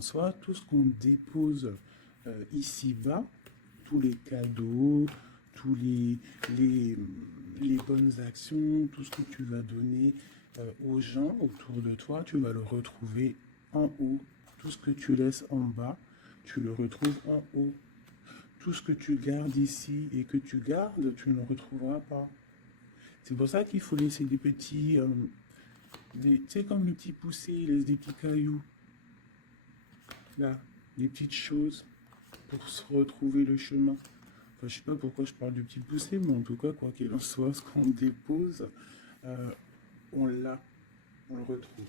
soit tout ce qu'on dépose ici-bas, tous les cadeaux, tous les bonnes actions, tout ce que tu vas donner aux gens autour de toi, tu vas le retrouver en haut. Tout ce que tu laisses en bas, tu le retrouves en haut. Tout ce que tu gardes ici et que tu gardes, tu ne le retrouveras pas. C'est pour ça qu'il faut laisser des petits, tu sais, comme les petits poussés, il laisse des petits cailloux, là, des petites choses pour se retrouver le chemin. Enfin, je sais pas pourquoi je parle de petits poussés, mais en tout cas, quoi qu'il en soit, ce qu'on dépose, euh, on l'a, on le retrouve.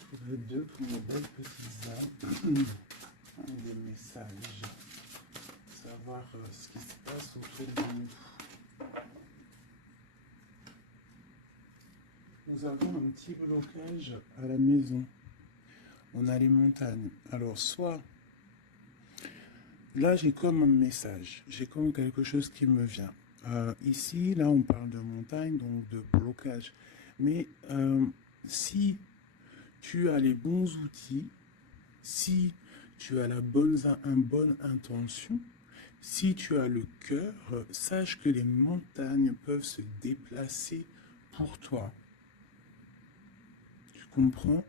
Il faudrait deux pour mes belles petites âmes. Des messages, savoir ce qui se passe autour de nous. Nous avons un petit blocage à la maison. On a les montagnes. Alors, soit, là, j'ai comme un message, j'ai comme quelque chose qui me vient. Ici, là, on parle de montagne, donc de blocage. Mais si tu as les bons outils, si tu as une bonne intention, si tu as le cœur, sache que les montagnes peuvent se déplacer pour toi. Tu comprends?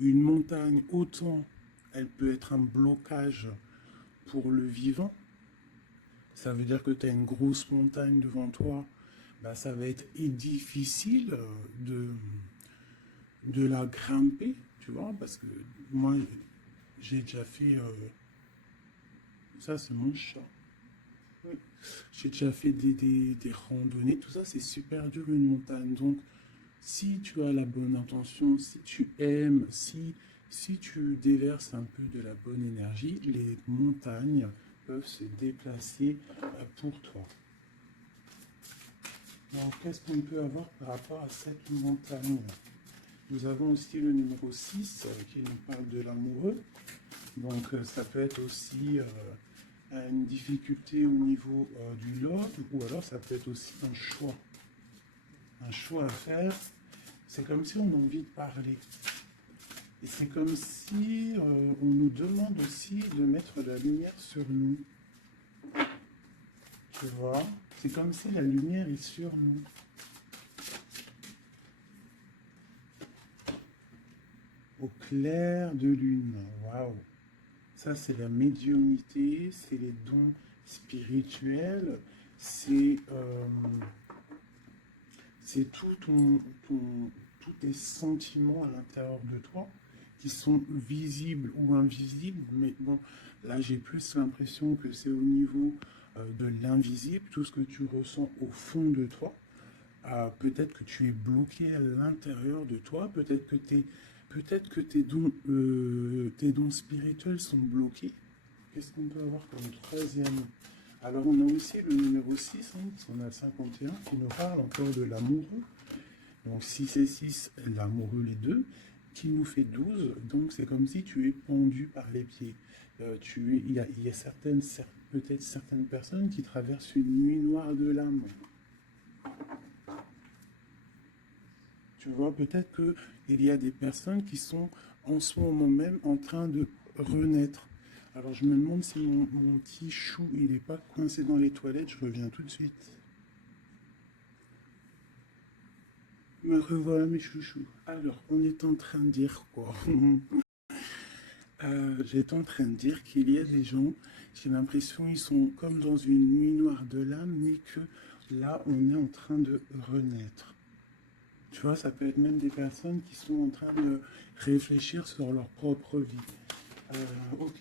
Une montagne, autant elle peut être un blocage pour le vivant. Ça veut dire que tu as une grosse montagne devant toi. Bah, ça va être difficile de la grimper, tu vois, parce que moi, j'ai déjà fait... ça, c'est mon chat. Oui. J'ai déjà fait des randonnées, tout ça, c'est super dur une montagne. Donc, si tu as la bonne intention, si tu aimes, si tu déverses un peu de la bonne énergie, les montagnes peuvent se déplacer pour toi. Donc, qu'est-ce qu'on peut avoir par rapport à cette montagne? Nous avons aussi le numéro 6 qui nous parle de l'amoureux. Donc, ça peut être aussi une difficulté au niveau du love, ou alors ça peut être aussi un choix. Un choix à faire. C'est comme si on a envie de parler. Et c'est comme si on nous demande aussi de mettre la lumière sur nous. Tu vois? C'est comme si la lumière est sur nous. Au clair de lune. Waouh! Ça, c'est la médiumnité, c'est les dons spirituels, c'est tous tes sentiments à l'intérieur de toi qui sont visibles ou invisibles. Mais bon, là, j'ai plus l'impression que c'est au niveau de l'invisible, tout ce que tu ressens au fond de toi. Peut-être que tu es bloqué à l'intérieur de toi, peut-être que tes dons spirituels sont bloqués. Qu'est-ce qu'on peut avoir comme troisième? Alors on a aussi le numéro 6, hein, on a le 51 qui nous parle encore de l'amoureux. Donc 6 et 6, l'amoureux les deux, qui nous fait 12. Donc c'est comme si tu es pendu par les pieds. Il y a peut-être certaines personnes qui traversent une nuit noire de l'âme. Tu vois, peut-être qu'il y a des personnes qui sont en ce moment même en train de renaître. Alors je me demande si mon petit chou, il n'est pas coincé dans les toilettes, je reviens tout de suite. Me revoilà mes chouchous. Alors, on est en train de dire quoi? J'étais en train de dire qu'il y a des gens, j'ai l'impression qu'ils sont comme dans une nuit noire de l'âme, mais que là, on est en train de renaître. Tu vois, ça peut être même des personnes qui sont en train de réfléchir sur leur propre vie. Ok,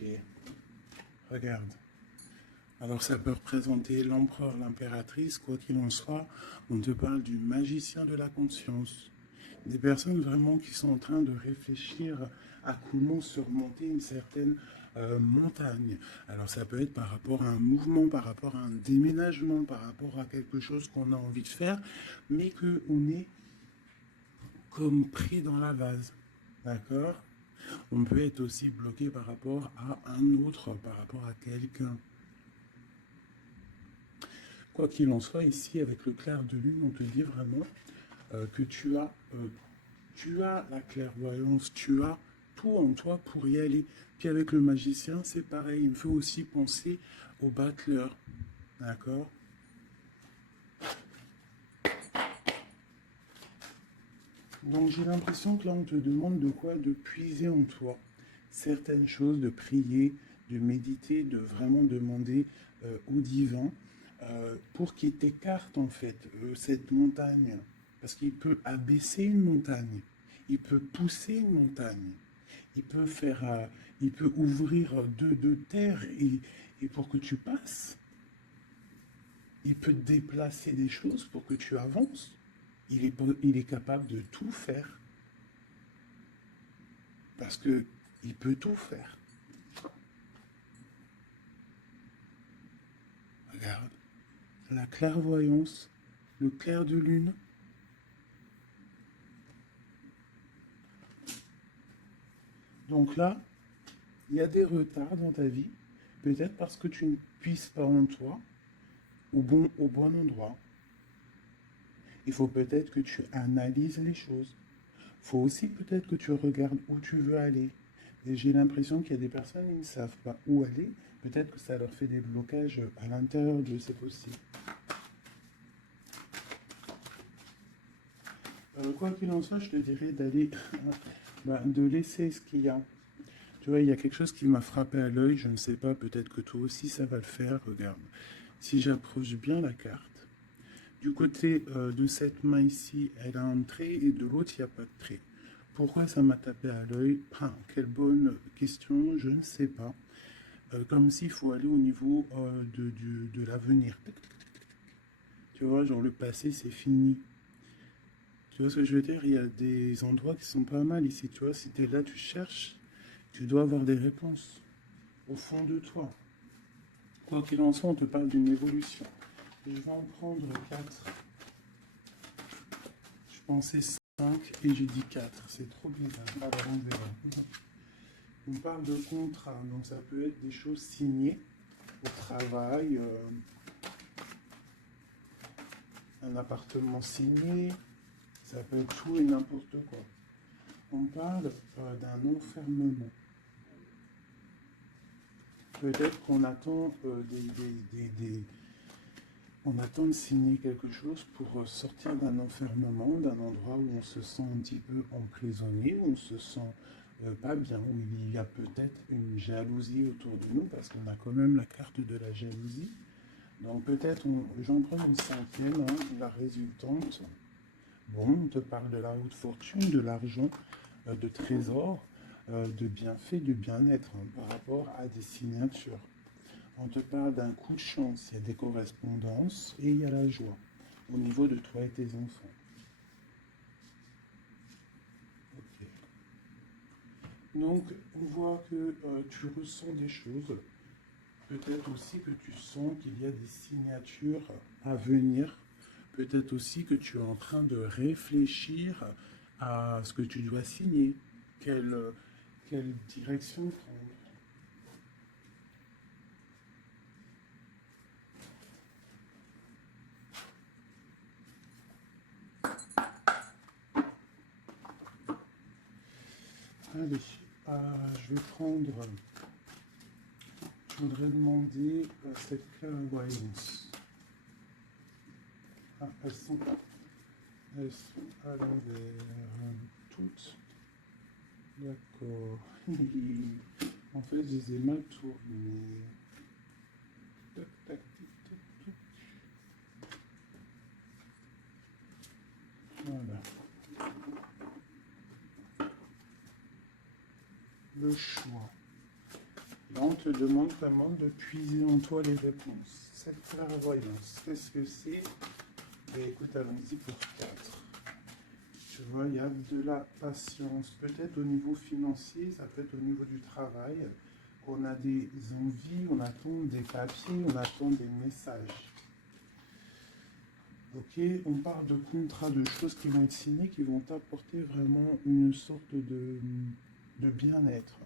regarde. Alors ça peut représenter l'empereur, l'impératrice, quoi qu'il en soit. On te parle du magicien de la conscience. Des personnes vraiment qui sont en train de réfléchir à comment surmonter une certaine montagne. Alors ça peut être par rapport à un mouvement, par rapport à un déménagement, par rapport à quelque chose qu'on a envie de faire, mais qu'on est comme pris dans la vase. D'accord? On peut être aussi bloqué par rapport à un autre, par rapport à quelqu'un. Quoi qu'il en soit, ici, avec le clair de lune, on te dit vraiment que tu as Tu as la clairvoyance, tu as tout en toi pour y aller. Puis avec le magicien, c'est pareil. Il me fait aussi penser au battleur. D'accord? Donc j'ai l'impression que là, on te demande de quoi? De puiser en toi certaines choses, de prier, de méditer, de vraiment demander au divin pour qu'il t'écarte en fait cette montagne. Parce qu'il peut abaisser une montagne, il peut pousser une montagne, il peut faire, il peut ouvrir deux terres et pour que tu passes, il peut déplacer des choses pour que tu avances. Il est capable de tout faire parce que il peut tout faire. Regarde, la clairvoyance, le clair de lune. Donc là, il y a des retards dans ta vie, peut-être parce que tu ne puisses pas en toi au bon endroit. Il faut peut-être que tu analyses les choses. Il faut aussi peut-être que tu regardes où tu veux aller. Et j'ai l'impression qu'il y a des personnes qui ne savent pas où aller. Peut-être que ça leur fait des blocages à l'intérieur de c'est possible. Quoi qu'il en soit, je te dirais d'aller, de laisser ce qu'il y a. Tu vois, il y a quelque chose qui m'a frappé à l'œil, je ne sais pas, peut-être que toi aussi ça va le faire, regarde. Si j'approche bien la carte, du côté de cette main ici, elle a un trait et de l'autre, il n'y a pas de trait. Pourquoi ça m'a tapé à l'œil? Quelle bonne question, je ne sais pas. Comme s'il faut aller au niveau de l'avenir. Tu vois, genre le passé, c'est fini. Tu vois ce que je veux dire? Il y a des endroits qui sont pas mal ici. Tu vois, si tu es là, tu cherches, tu dois avoir des réponses au fond de toi. Quoi qu'il en soit, on te parle d'une évolution. Je vais en prendre 4. Je pensais 5 et j'ai dit 4. C'est trop bizarre. Alors on verra. On parle de contrat, donc ça peut être des choses signées au travail, un appartement signé, ça peut être tout et n'importe quoi. On parle d'un enfermement. Peut-être qu'on attend on attend de signer quelque chose pour sortir d'un enfermement, d'un endroit où on se sent un petit peu emprisonné, où on se sent pas bien, où il y a peut-être une jalousie autour de nous, parce qu'on a quand même la carte de la jalousie. Donc peut-être, j'en prends une cinquième, hein, la résultante. Bon, on te parle de la haute fortune, de l'argent, de trésors, de bienfaits, de bien-être hein, par rapport à des signatures. On te parle d'un coup de chance, il y a des correspondances et il y a la joie au niveau de toi et tes enfants. Ok. Donc, on voit que tu ressens des choses. Peut-être aussi que tu sens qu'il y a des signatures à venir. Peut-être aussi que tu es en train de réfléchir à ce que tu dois signer. Quelle direction prendre. Allez, je vais prendre. Je voudrais demander cette clairvoyance. Ah, elles sont à l'envers. Toutes. D'accord. En fait, je les ai mal tournées. Tac, tac, tic, tac, tac. Voilà. Le choix. Là, on te demande vraiment de puiser en toi les réponses. Cette clairvoyance, qu'est-ce que c'est? Écoute, allons-y pour 4. Tu vois, il y a de la patience. Peut-être au niveau financier, ça peut être au niveau du travail. On a des envies, on attend des papiers, on attend des messages. Ok, on parle de contrats, de choses qui vont être signées, qui vont apporter vraiment une sorte de bien-être,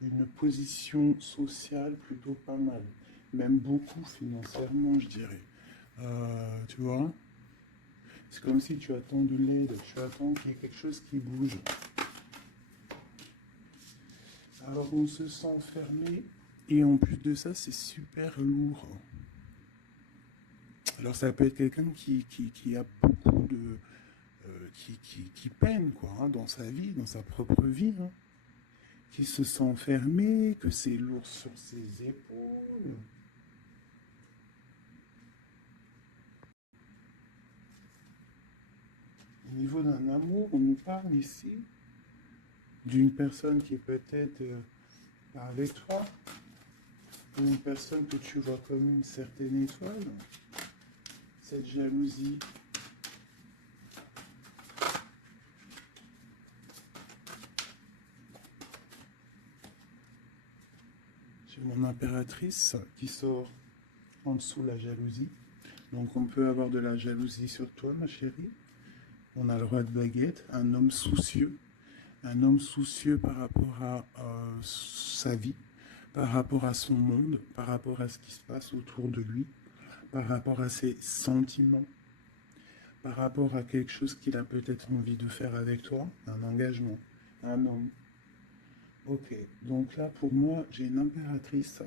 une position sociale plutôt pas mal, même beaucoup financièrement, je dirais. Tu vois, C'est comme si tu attends de l'aide, tu attends qu'il y ait quelque chose qui bouge. Alors on se sent fermé et en plus de ça, c'est super lourd. Alors ça peut être quelqu'un qui a beaucoup de... qui peine quoi, hein, dans sa vie, dans sa propre vie, hein, qui se sent fermé, que c'est lourd sur ses épaules. Au niveau d'un amour, on nous parle ici d'une personne qui est peut-être avec toi, ou une personne que tu vois comme une certaine étoile. Cette jalousie, j'ai mon impératrice qui sort en dessous la jalousie. Donc on peut avoir de la jalousie sur toi, ma chérie. On a le roi de baguette, un homme soucieux. Un homme soucieux par rapport à sa vie, par rapport à son monde, par rapport à ce qui se passe autour de lui, par rapport à ses sentiments, par rapport à quelque chose qu'il a peut-être envie de faire avec toi, un engagement, un homme. Ok, donc là pour moi j'ai une impératrice,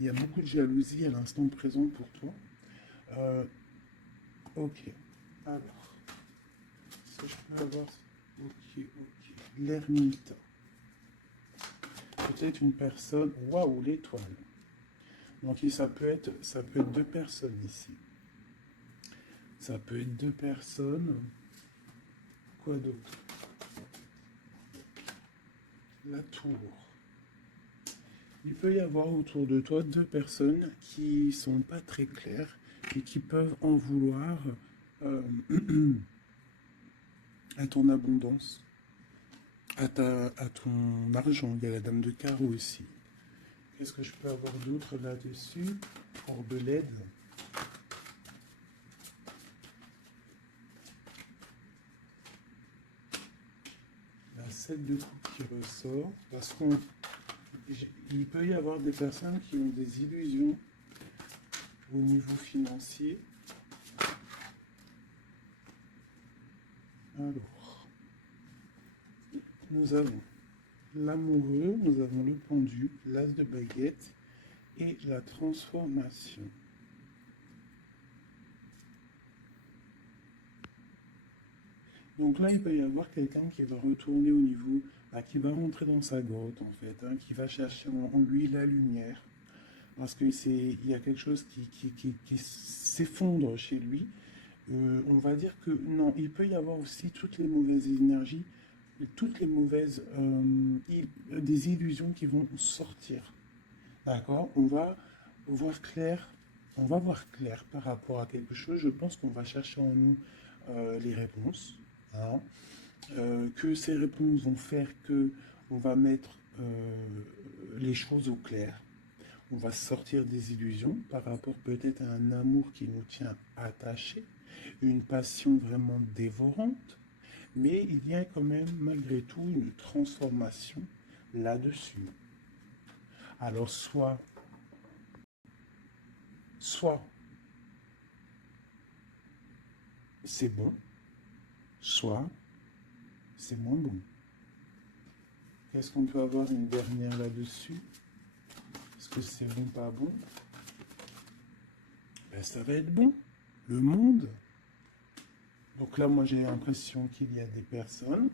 il y a beaucoup de jalousie à l'instant présent pour toi. Euh, ok, alors, est-ce que je peux avoir... Ok, l'ermite. Peut-être une personne... Waouh, l'étoile. Donc ça peut être deux personnes ici. Ça peut être deux personnes. Quoi d'autre? La tour. Il peut y avoir autour de toi deux personnes qui sont pas très claires et qui peuvent en vouloir euh, à ton abondance, à ton argent. Il y a la dame de carreau aussi. Qu'est-ce que je peux avoir d'autre là-dessus pour de l'aide? La 7 de coupe qui ressort, parce qu'il peut y avoir des personnes qui ont des illusions au niveau financier. Alors, nous avons l'amoureux, nous avons le pendu, l'as de baguette et la transformation. Donc là, il peut y avoir quelqu'un qui va retourner au niveau, qui va rentrer dans sa grotte en fait, hein, qui va chercher en lui la lumière, parce qu'il y a quelque chose qui s'effondre chez lui. On va dire que non, il peut y avoir aussi toutes les mauvaises énergies, toutes les mauvaises des illusions qui vont sortir. D'accord? On va voir clair par rapport à quelque chose. Je pense qu'on va chercher en nous les réponses. Hein. Que ces réponses vont faire que on va mettre les choses au clair. On va sortir des illusions par rapport peut-être à un amour qui nous tient attachés, une passion vraiment dévorante, mais il y a quand même malgré tout une transformation là-dessus. Alors soit c'est bon, soit c'est moins bon. Est-ce qu'on peut avoir une dernière là-dessus? Est-ce que c'est bon, pas bon? Ben, ça va être bon. Le monde. Donc là, moi, j'ai l'impression qu'il y a des personnes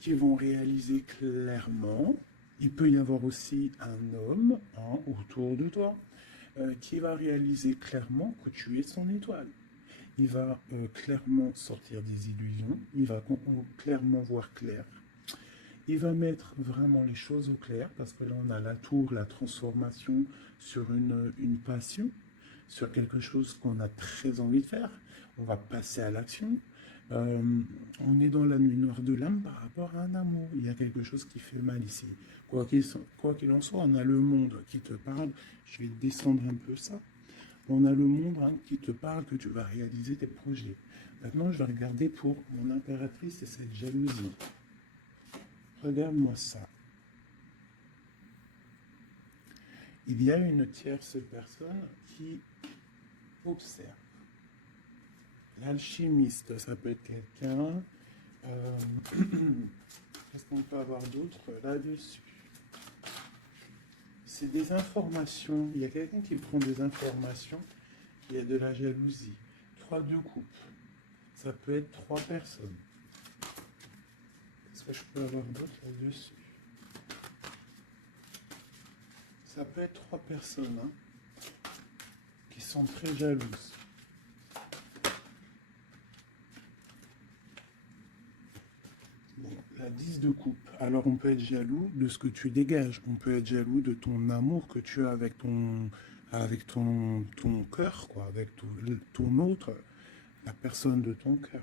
qui vont réaliser clairement. Il peut y avoir aussi un homme autour de toi qui va réaliser clairement que tu es son étoile. Il va clairement sortir des illusions, il va clairement voir clair. Il va mettre vraiment les choses au clair, parce que là on a la tour, la transformation sur une passion, sur quelque chose qu'on a très envie de faire. On va passer à l'action. On est dans la nuit noire de l'âme par rapport à un amour. Il y a quelque chose qui fait mal ici. Quoi qu'il en soit, on a le monde qui te parle. Je vais descendre un peu ça. On a le monde qui te parle que tu vas réaliser tes projets. Maintenant, je vais regarder pour mon impératrice et cette jalousie. Regarde-moi ça. Il y a une tierce personne qui observe. L'alchimiste, ça peut être quelqu'un. euh, Qu'est-ce qu'on peut avoir d'autre là-dessus? C'est des informations. Il y a quelqu'un qui prend des informations. Il y a de la jalousie. 3 de coupe. Ça peut être 3 personnes. Qu'est-ce que je peux avoir d'autre là-dessus? Ça peut être 3 personnes hein, qui sont très jalouses. Bon, la 10 de coupe. Alors on peut être jaloux de ce que tu dégages. On peut être jaloux de ton amour que tu as avec ton cœur, quoi, avec ton autre, la personne de ton cœur.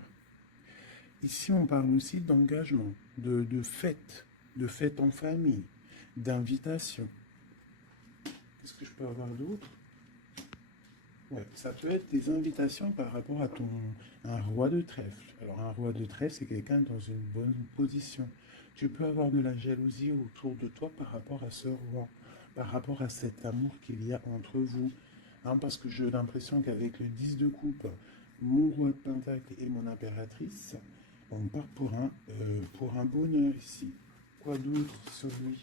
Ici, on parle aussi d'engagement, de fête en famille, d'invitation. Qu'est-ce que je peux avoir d'autre? Ouais, ça peut être des invitations par rapport à un roi de trèfle. Alors, un roi de trèfle, c'est quelqu'un dans une bonne position. Tu peux avoir de la jalousie autour de toi par rapport à ce roi, par rapport à cet amour qu'il y a entre vous. Hein, parce que j'ai l'impression qu'avec le 10 de coupe, mon roi de pentacle et mon impératrice, on part pour un bonheur ici. Quoi d'autre sur lui?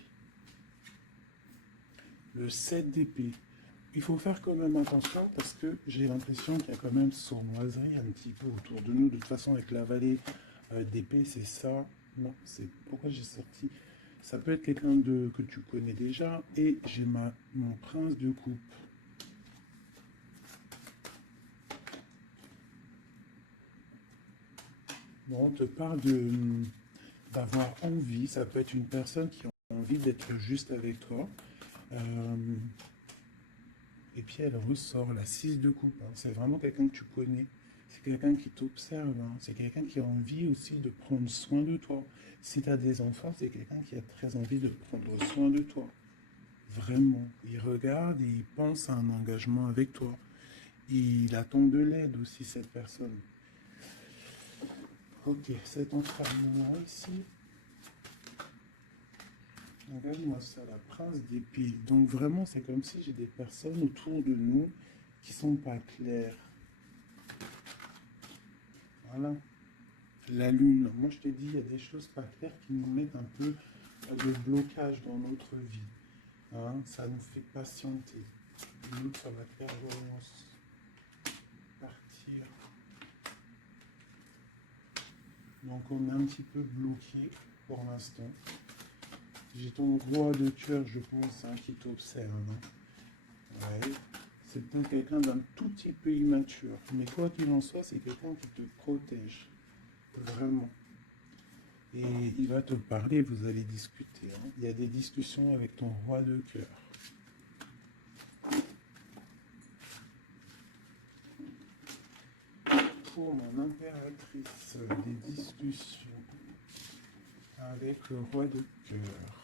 Le 7 d'épée. Il faut faire quand même attention parce que j'ai l'impression qu'il y a quand même sournoiserie un petit peu autour de nous. De toute façon, avec la vallée d'épée, c'est ça. Non, c'est pourquoi j'ai sorti. Ça peut être quelqu'un que tu connais déjà. Et j'ai mon prince de coupe. Bon, on te parle d'avoir envie. Ça peut être une personne qui a envie d'être juste avec toi. Et puis elle ressort la 6 de coupe. Hein. C'est vraiment quelqu'un que tu connais. C'est quelqu'un qui t'observe. Hein. C'est quelqu'un qui a envie aussi de prendre soin de toi. Si tu as des enfants, c'est quelqu'un qui a très envie de prendre soin de toi. Vraiment. Il regarde et il pense à un engagement avec toi. Il attend de l'aide aussi, cette personne. Ok, c'est enfermement ici. Regarde-moi ça, la prince d'épée. Donc vraiment, c'est comme si j'ai des personnes autour de nous qui sont pas claires. Voilà. La lune. Moi, je t'ai dit, il y a des choses pas claires qui nous mettent un peu de blocage dans notre vie. Hein, ça nous fait patienter. Nous, ça va clairvoyance. Partir. Donc, on est un petit peu bloqué pour l'instant. J'ai ton roi de cœur, je pense, hein, qui t'observe. Hein. Ouais. C'est peut-être quelqu'un d'un tout petit peu immature. Mais quoi qu'il en soit, c'est quelqu'un qui te protège. Vraiment. Et il va te parler, vous allez discuter. Hein. Il y a des discussions avec ton roi de cœur. Pour mon impératrice, des discussions avec le roi de cœur.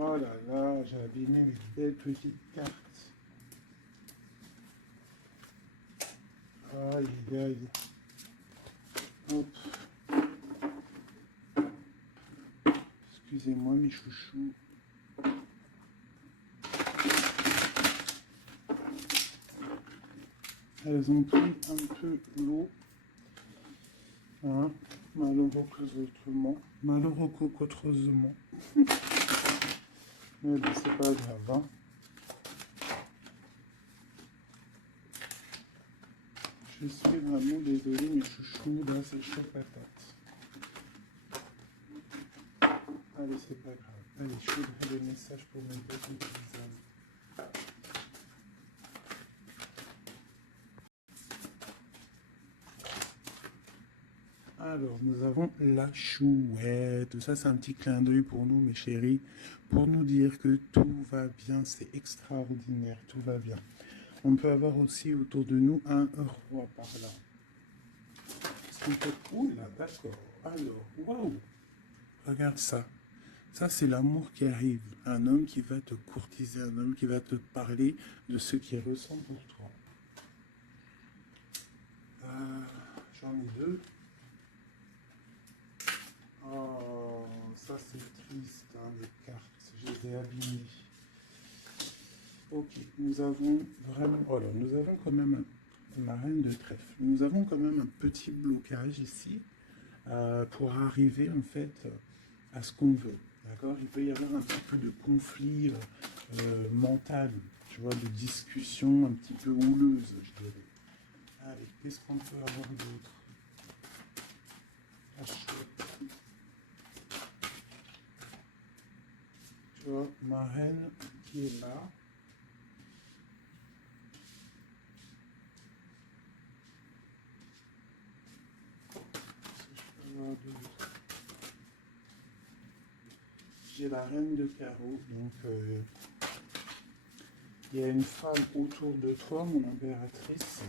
Oh là là, j'ai abîmé mes belles petites cartes. Aïe, aïe. Hop. Excusez-moi mes chouchous. Elles ont pris un peu l'eau. Hein, malheureusement. Malheureusement. Mais bon, c'est pas grave. Hein. Je suis vraiment désolé, mes chouchous. Là, c'est chaud patate. Allez, c'est pas grave. Allez, je voudrais des messages pour mes petits amis. Alors, nous avons la chouette. Ça, c'est un petit clin d'œil pour nous, mes chéris, pour nous dire que tout va bien. C'est extraordinaire, tout va bien. On peut avoir aussi autour de nous un roi par là. Est-ce qu'on peut... Ouh là, d'accord. Alors, waouh. Regarde ça. Ça, c'est l'amour qui arrive. Un homme qui va te courtiser, un homme qui va te parler de ce qu'il ressent pour toi. J'en ai deux. Oh, ça c'est triste, hein, les cartes. Je les ai abîmées. Ok, nous avons vraiment... Oh là, nous avons quand même la reine de trèfle. Nous avons quand même un petit blocage ici pour arriver en fait à ce qu'on veut. D'accord. Il peut y avoir un petit peu de conflit mental, tu vois, de discussion un petit peu houleuse, je dirais. Allez, qu'est-ce qu'on peut avoir d'autre? Ah, chouette. Tu vois, ma reine qui est là. J'ai la reine de carreau, donc il y a une femme autour de toi, mon impératrice,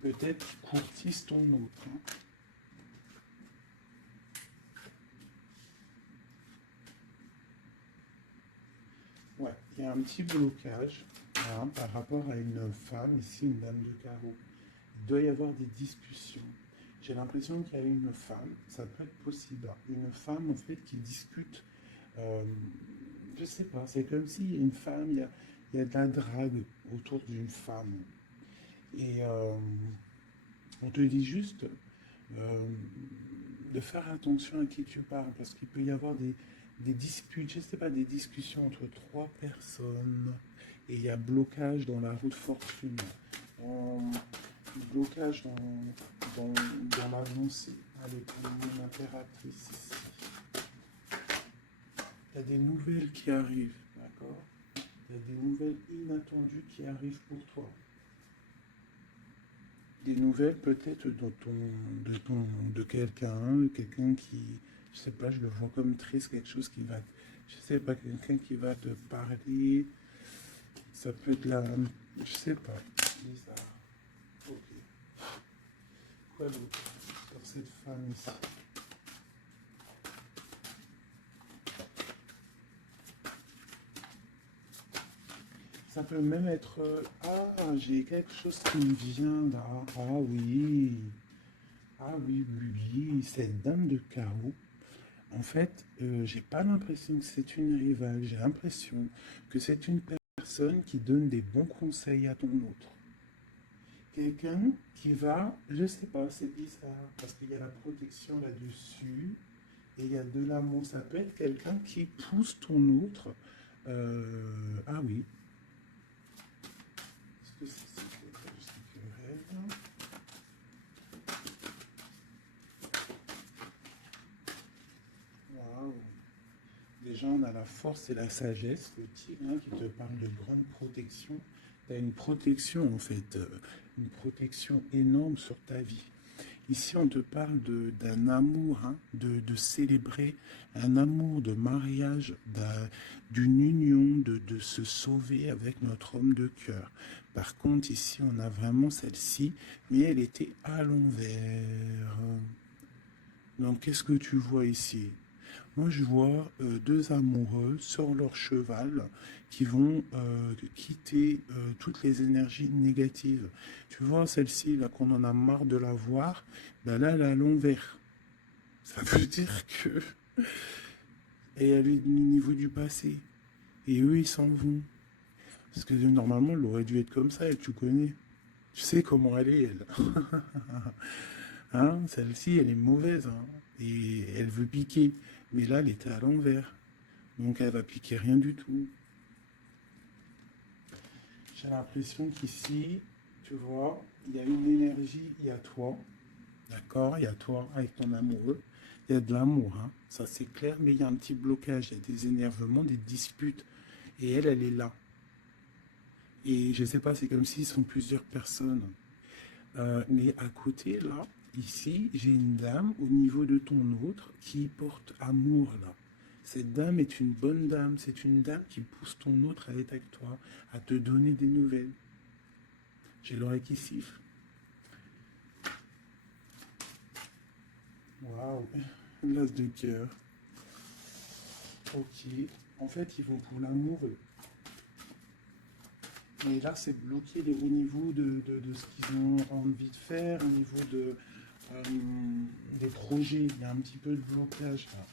peut-être qui courtise ton autre. Hein. Ouais, il y a un petit blocage hein, par rapport à une femme, ici une dame de carreau. Il doit y avoir des discussions. J'ai l'impression qu'il y a une femme, ça peut être possible, une femme en fait qui discute, je sais pas, c'est comme si une femme, il y a de la drague autour d'une femme. Et on te dit juste de faire attention à qui tu parles, parce qu'il peut y avoir des disputes, je sais pas, des discussions entre trois personnes, et il y a blocage dans la route fortune. Blocage dans l'avancée. Allez, pour mon impératrice ici. Il y a des nouvelles qui arrivent, d'accord? Il y a des nouvelles inattendues qui arrivent pour toi. Des nouvelles peut-être de quelqu'un qui, je sais pas, je le vois comme triste, quelque chose qui va, je sais pas, quelqu'un qui va te parler. Ça peut être la, je sais pas, bizarre. Ok. Quoi d'autre sur cette femme ici? Ça peut même être... ah, j'ai quelque chose qui me vient là. Ah oui. Ah oui, oui, oui. Cette dame de carreau, en fait, j'ai pas l'impression que c'est une rivale. J'ai l'impression que c'est une personne qui donne des bons conseils à ton autre. Quelqu'un qui va, je sais pas, c'est bizarre, parce qu'il y a la protection là-dessus, et il y a de l'amour. Ça peut être quelqu'un qui pousse ton autre. Ah oui. Est-ce que c'est querelle? Waouh. Déjà, on a la force et la sagesse, le tigre, hein, qui te parle de grande protection. Tu as une protection, en fait, une protection énorme sur ta vie. Ici, on te parle d'un amour, hein, de célébrer un amour de mariage, d'une union, de se sauver avec notre homme de cœur. Par contre, ici, on a vraiment celle-ci, mais elle était à l'envers. Donc, qu'est-ce que tu vois ici? Moi, je vois deux amoureux sur leur cheval qui vont quitter toutes les énergies négatives. Tu vois, celle-ci, là, qu'on en a marre de la voir, ben là, elle est à l'envers. Ça veut dire que... Et elle est au niveau du passé. Et eux, ils s'en vont. Parce que normalement, elle aurait dû être comme ça, et tu connais. Tu sais comment elle est, elle. Hein, celle-ci, elle est mauvaise. Hein, et elle veut piquer. Mais là, elle était à l'envers. Donc elle va piquer rien du tout. J'ai l'impression qu'ici, tu vois, il y a une énergie, il y a toi, d'accord, il y a toi avec ton amoureux, il y a de l'amour, hein, ça c'est clair, mais il y a un petit blocage, il y a des énervements, des disputes, et elle est là. Et je sais pas, c'est comme s'ils sont plusieurs personnes. Mais à côté, là, Ici, j'ai une dame au niveau de ton autre qui porte amour là. Cette dame est une bonne dame, c'est une dame qui pousse ton autre à être avec toi, à te donner des nouvelles. J'ai l'oreille qui siffle. Waouh, l'as de cœur. Ok, en fait, ils vont pour l'amour. Et là, c'est bloqué au niveau de ce qu'ils ont envie de faire, au niveau euh, des projets. Il y a un petit peu de blocage là.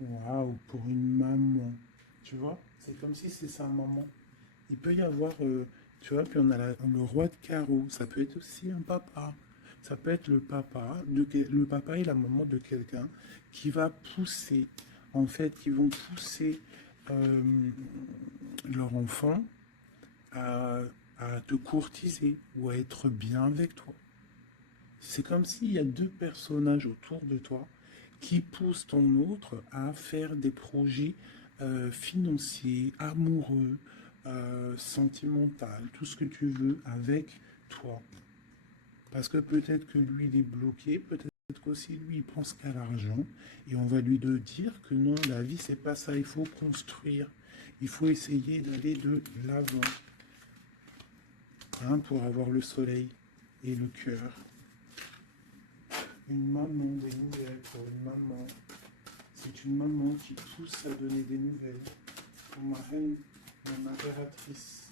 Waouh, pour une maman. Tu vois, c'est comme si c'est sa maman. Il peut y avoir, tu vois, puis on a le roi de carreau. Ça peut être aussi un papa. Ça peut être le papa, le papa et la maman de quelqu'un qui va pousser, en fait, qui vont pousser euh, leur enfant à, à te courtiser ou à être bien avec toi. C'est comme s'il y a deux personnages autour de toi qui poussent ton autre à faire des projets financiers, amoureux, sentimentaux, tout ce que tu veux avec toi. Parce que peut-être que lui, il est bloqué, peut-être qu'aussi lui, il pense qu'à l'argent. Et on va lui dire que non, la vie, c'est pas ça. Il faut construire. Il faut essayer d'aller de l'avant, hein, pour avoir le soleil et le cœur. Une maman, des nouvelles pour une maman. C'est une maman qui pousse à donner des nouvelles. Pour ma reine, mon impératrice.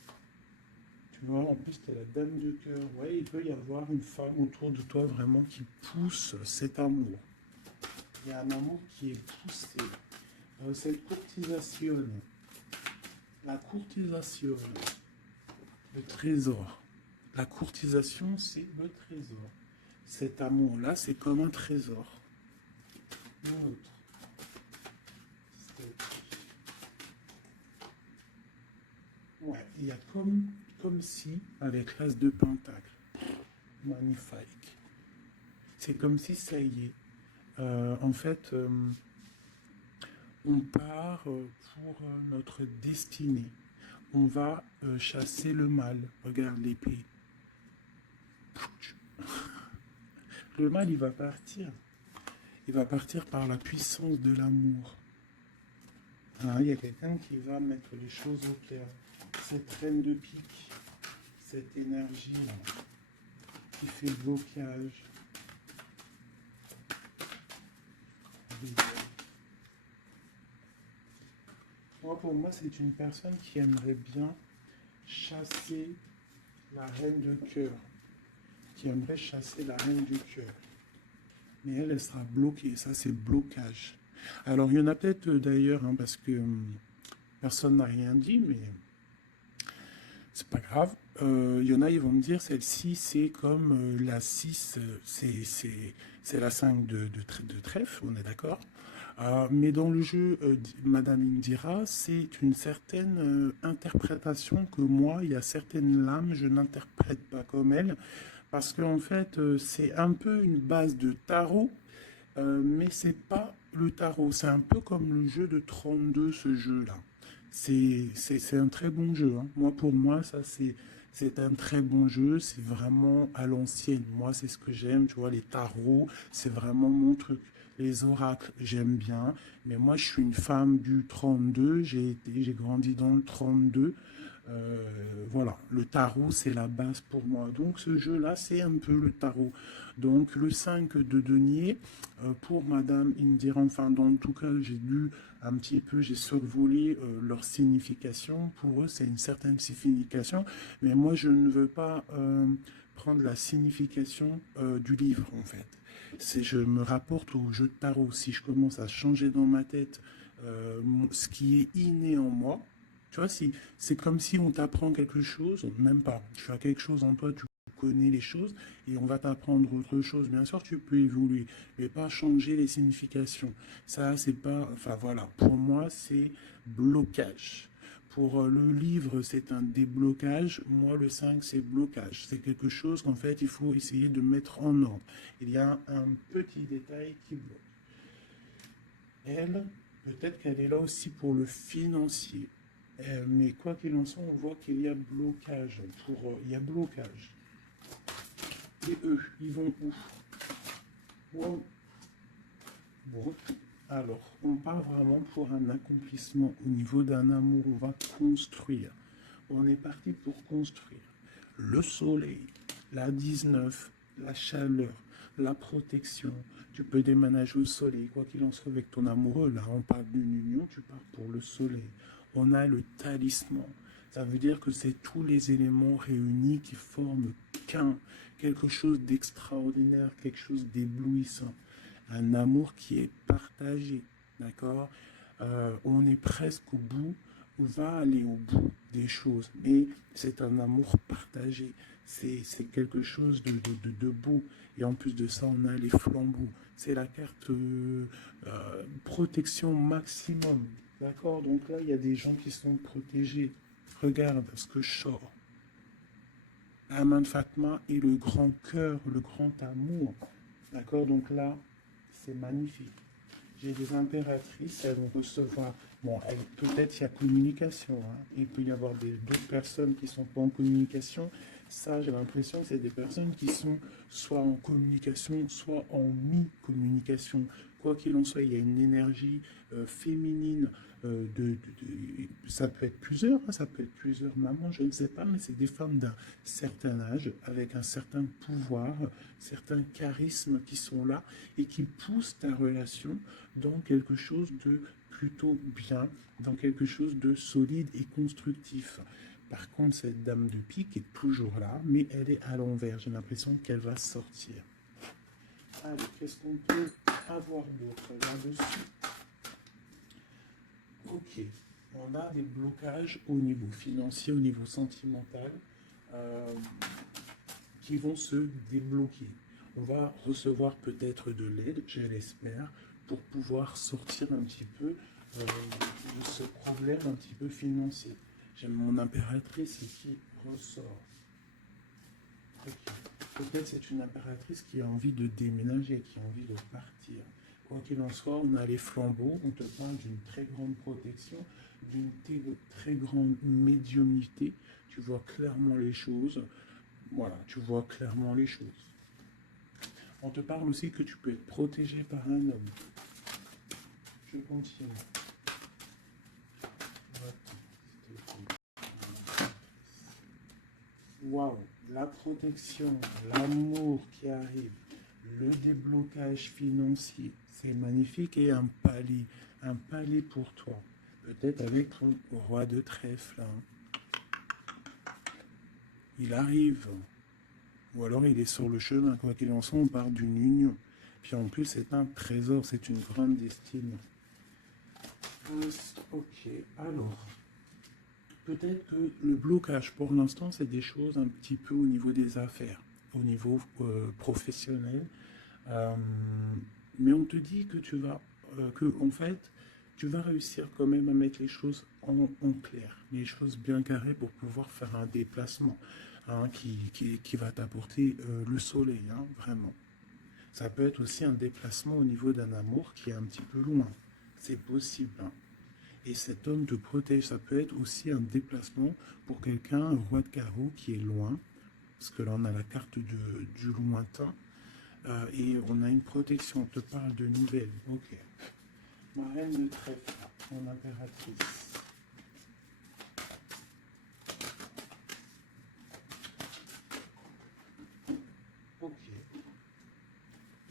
Tu vois, en plus, tu es la dame de cœur. Ouais, il peut y avoir une femme autour de toi vraiment qui pousse cet amour. Il y a un amour qui est poussé. Cette courtisation, la courtisation, le trésor. La courtisation, c'est le trésor. Cet amour-là, c'est comme un trésor. L'autre, ouais, il y a comme si, avec l'as de pentacle, magnifique. C'est comme si ça y est. En fait, on part pour notre destinée. On va chasser le mal. Regarde l'épée. Le mal, il va partir. Il va partir par la puissance de l'amour. Hein, il y a quelqu'un qui va mettre les choses au clair. Cette reine de pique, cette énergie-là, qui fait le blocage. Moi, pour moi, c'est une personne qui aimerait bien chasser la reine de cœur. Qui aimerait chasser la reine du cœur. Mais elle sera bloquée. Ça, c'est blocage. Alors, il y en a peut-être d'ailleurs, hein, parce que personne n'a rien dit, mais c'est pas grave. Il y en a, ils vont me dire, celle-ci, c'est comme la 6, c'est la 5 de trèfle, on est d'accord. Mais dans le jeu, Madame Indira, c'est une certaine interprétation que moi, il y a certaines lames, je n'interprète pas comme elle, parce qu'en fait, c'est un peu une base de tarot, mais c'est pas le tarot. C'est un peu comme le jeu de 32, ce jeu-là. C'est un très bon jeu, hein. Moi, pour moi, ça, c'est un très bon jeu. C'est vraiment à l'ancienne. Moi, c'est ce que j'aime. Tu vois, les tarots, c'est vraiment mon truc. Les oracles, j'aime bien. Mais moi, je suis une femme du 32. J'ai grandi dans le 32. Voilà, le tarot, c'est la base pour moi. Donc, ce jeu-là, c'est un peu le tarot. Donc, le 5 de denier, pour Madame Indira, enfin, dans tout cas, j'ai lu un petit peu, j'ai survolé leur signification. Pour eux, c'est une certaine signification. Mais moi, je ne veux pas prendre la signification du livre, en fait. Je me rapporte au jeu de tarot. Si je commence à changer dans ma tête ce qui est inné en moi, tu vois, si, c'est comme si on t'apprend quelque chose, même pas. Tu as quelque chose en toi, tu connais les choses, et on va t'apprendre autre chose. Bien sûr, tu peux évoluer, mais pas changer les significations. Ça, c'est pas. Enfin, voilà. Pour moi, c'est blocage. Pour le livre, c'est un déblocage. Moi, le 5, c'est blocage. C'est quelque chose qu'en fait, il faut essayer de mettre en ordre. Il y a un petit détail qui bloque. Elle, peut-être qu'elle est là aussi pour le financier. Mais quoi qu'il en soit, on voit qu'il y a blocage. Il y a blocage. Et eux, ils vont où? Bon, bon. Alors, on part vraiment pour un accomplissement au niveau d'un amour. On va construire. On est parti pour construire. Le soleil, la 19, la chaleur, la protection. Tu peux déménager au soleil, quoi qu'il en soit avec ton amoureux. Là, on parle d'une union, tu pars pour le soleil. On a le talisman. Ça veut dire que c'est tous les éléments réunis qui forment quelque chose d'extraordinaire, quelque chose d'éblouissant. Un amour qui est partagé, d'accord. On est presque au bout, on va aller au bout des choses, mais c'est un amour partagé, c'est quelque chose de beau, et en plus de ça, on a les flambeaux, c'est la carte protection maximum, d'accord. Donc là, il y a des gens qui sont protégés. Regarde ce que je sors. La main de Fatma et le grand cœur, le grand amour, d'accord. Donc là, c'est magnifique. J'ai des impératrices, elles vont recevoir. Bon, peut-être il y a communication. Hein. Il peut y avoir d'autres personnes qui ne sont pas en communication. Ça, j'ai l'impression que c'est des personnes qui sont soit en communication, soit en mi-communication. Quoi qu'il en soit, il y a une énergie féminine. Ça peut être plusieurs, hein, ça peut être plusieurs mamans, je ne sais pas, mais c'est des femmes d'un certain âge, avec un certain pouvoir, certains charismes qui sont là et qui poussent ta relation dans quelque chose de plutôt bien, dans quelque chose de solide et constructif. Par contre, cette dame de pique est toujours là, mais elle est à l'envers. J'ai l'impression qu'elle va sortir. Allez, qu'est-ce qu'on peut avoir d'autre là-dessus? Ok, on a des blocages au niveau financier, au niveau sentimental, euh, qui vont se débloquer. On va recevoir peut-être de l'aide, je l'espère, pour pouvoir sortir un petit peu de ce problème un petit peu financier. J'ai mon impératrice qui ressort. Okay. Peut-être c'est une impératrice qui a envie de déménager, qui a envie de partir. Quoi qu'il en soit, on a les flambeaux, on te parle d'une très grande protection, d'une très grande médiumnité. Tu vois clairement les choses. Voilà, tu vois clairement les choses. On te parle aussi que tu peux être protégé par un homme. Je continue. Waouh, la protection, l'amour qui arrive, le déblocage financier, c'est magnifique, et un palier pour toi. Peut-être avec ton roi de trèfle. Hein. Il arrive, ou alors il est sur le chemin, quoi qu'il en soit, on part d'une union. Puis en plus, c'est un trésor, c'est une grande destinée. Ok, alors, peut-être que le blocage pour l'instant, c'est des choses un petit peu au niveau des affaires, au niveau professionnel. Mais on te dit que en fait, tu vas réussir quand même à mettre les choses en clair, les choses bien carrées pour pouvoir faire un déplacement hein, qui va t'apporter le soleil, hein, vraiment. Ça peut être aussi un déplacement au niveau d'un amour qui est un petit peu loin. C'est possible. Hein. Et cet homme te protège. Ça peut être aussi un déplacement pour quelqu'un, un roi de carreau qui est loin. Parce que là, on a la carte du lointain. Et on a une protection. On te parle de nouvelles. Ok. Ma reine de trèfle, mon impératrice. Ok.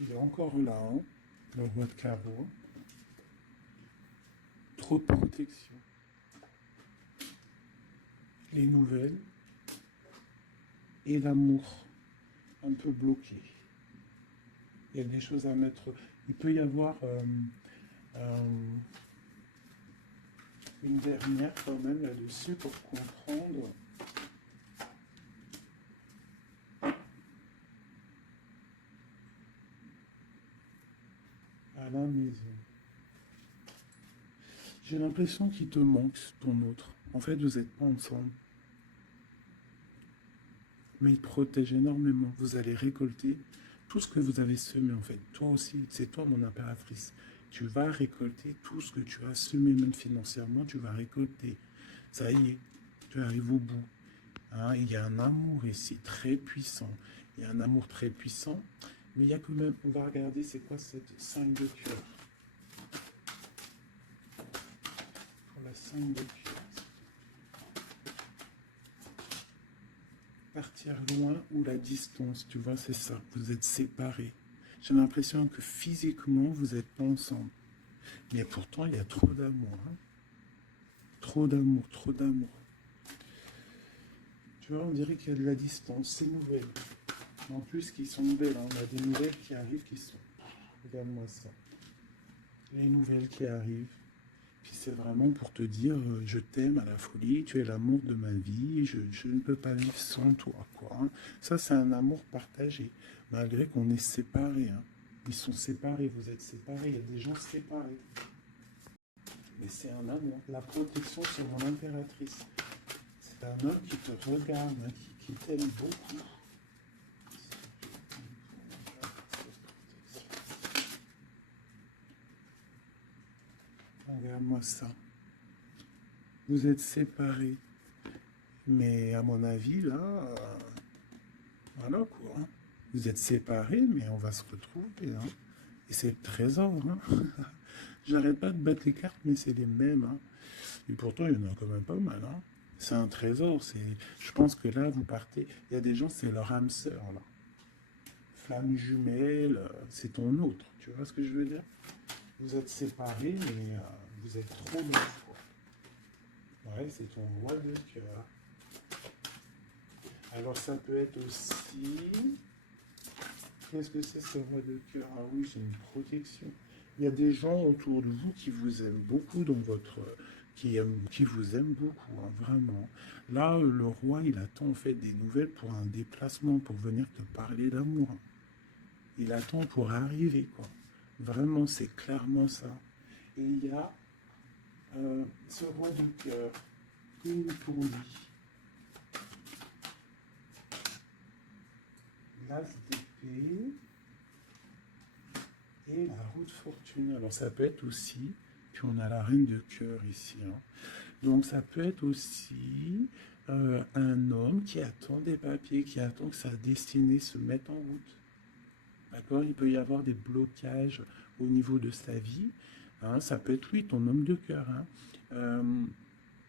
Il est encore là, hein, le roi de carreau. Trop de protection. Les nouvelles et l'amour un peu bloqué. Il y a des choses à mettre. Il peut y avoir une dernière quand même là-dessus pour comprendre. À la maison. J'ai l'impression qu'il te manque ton autre. En fait, vous n'êtes pas ensemble. Mais il te protège énormément. Vous allez récolter tout ce que vous avez semé, en fait. Toi aussi, c'est toi mon impératrice. Tu vas récolter tout ce que tu as semé, même financièrement, tu vas récolter. Ça y est, tu arrives au bout. Hein, il y a un amour ici très puissant. Il y a un amour très puissant, mais il y a quand même, on va regarder c'est quoi cette 5 de cœur. Pour la 5 de cœur. Partir loin ou la distance, tu vois, c'est ça. Vous êtes séparés. J'ai l'impression que physiquement, vous n'êtes pas ensemble. Mais pourtant, il y a trop d'amour. Hein. Trop d'amour, trop d'amour. Tu vois, on dirait qu'il y a de la distance. C'est nouvelle. En plus, qui sont nouvelles. Hein. On a des nouvelles qui arrivent qui sont... Regarde-moi ça. Les nouvelles qui arrivent. Puis c'est vraiment pour te dire, je t'aime à la folie, tu es l'amour de ma vie, je ne peux pas vivre sans toi, quoi. Hein. Ça, c'est un amour partagé, malgré qu'on est séparés. Hein. Ils sont séparés, vous êtes séparés, il y a des gens séparés. Mais c'est un amour. La protection sur mon impératrice. C'est un homme qui te regarde, hein, qui t'aime beaucoup. Regarde-moi ça. Vous êtes séparés. Mais à mon avis, là, voilà quoi. Hein. Vous êtes séparés, mais on va se retrouver. Hein. Et c'est le trésor. Hein. J'arrête pas de battre les cartes, mais c'est les mêmes. Hein. Et pourtant, il y en a quand même pas mal. Hein. C'est un trésor. Je pense que là, vous partez. Il y a des gens, c'est leur âme sœur. Là. Flamme jumelle, c'est ton autre. Tu vois ce que je veux dire? Vous êtes séparés, mais vous êtes trop loin. Ouais, c'est ton roi de cœur. Alors ça peut être aussi... Qu'est-ce que c'est ce roi de cœur? Ah oui, c'est une protection. Il y a des gens autour de vous qui vous aiment beaucoup dans votre... qui vous aiment beaucoup, hein, vraiment. Là, le roi, il attend en fait des nouvelles pour un déplacement, pour venir te parler d'amour. Il attend pour arriver, quoi. Vraiment, c'est clairement ça. Et il y a ce roi de cœur, une pour lui. L'as d'épée et la roue de fortune. Alors ça peut être aussi, puis on a la reine de cœur ici. Hein. Donc ça peut être aussi un homme qui attend des papiers, qui attend que sa destinée se mette en route. D'accord? Il peut y avoir des blocages au niveau de sa vie. Hein. Ça peut être lui, ton homme de cœur. Hein.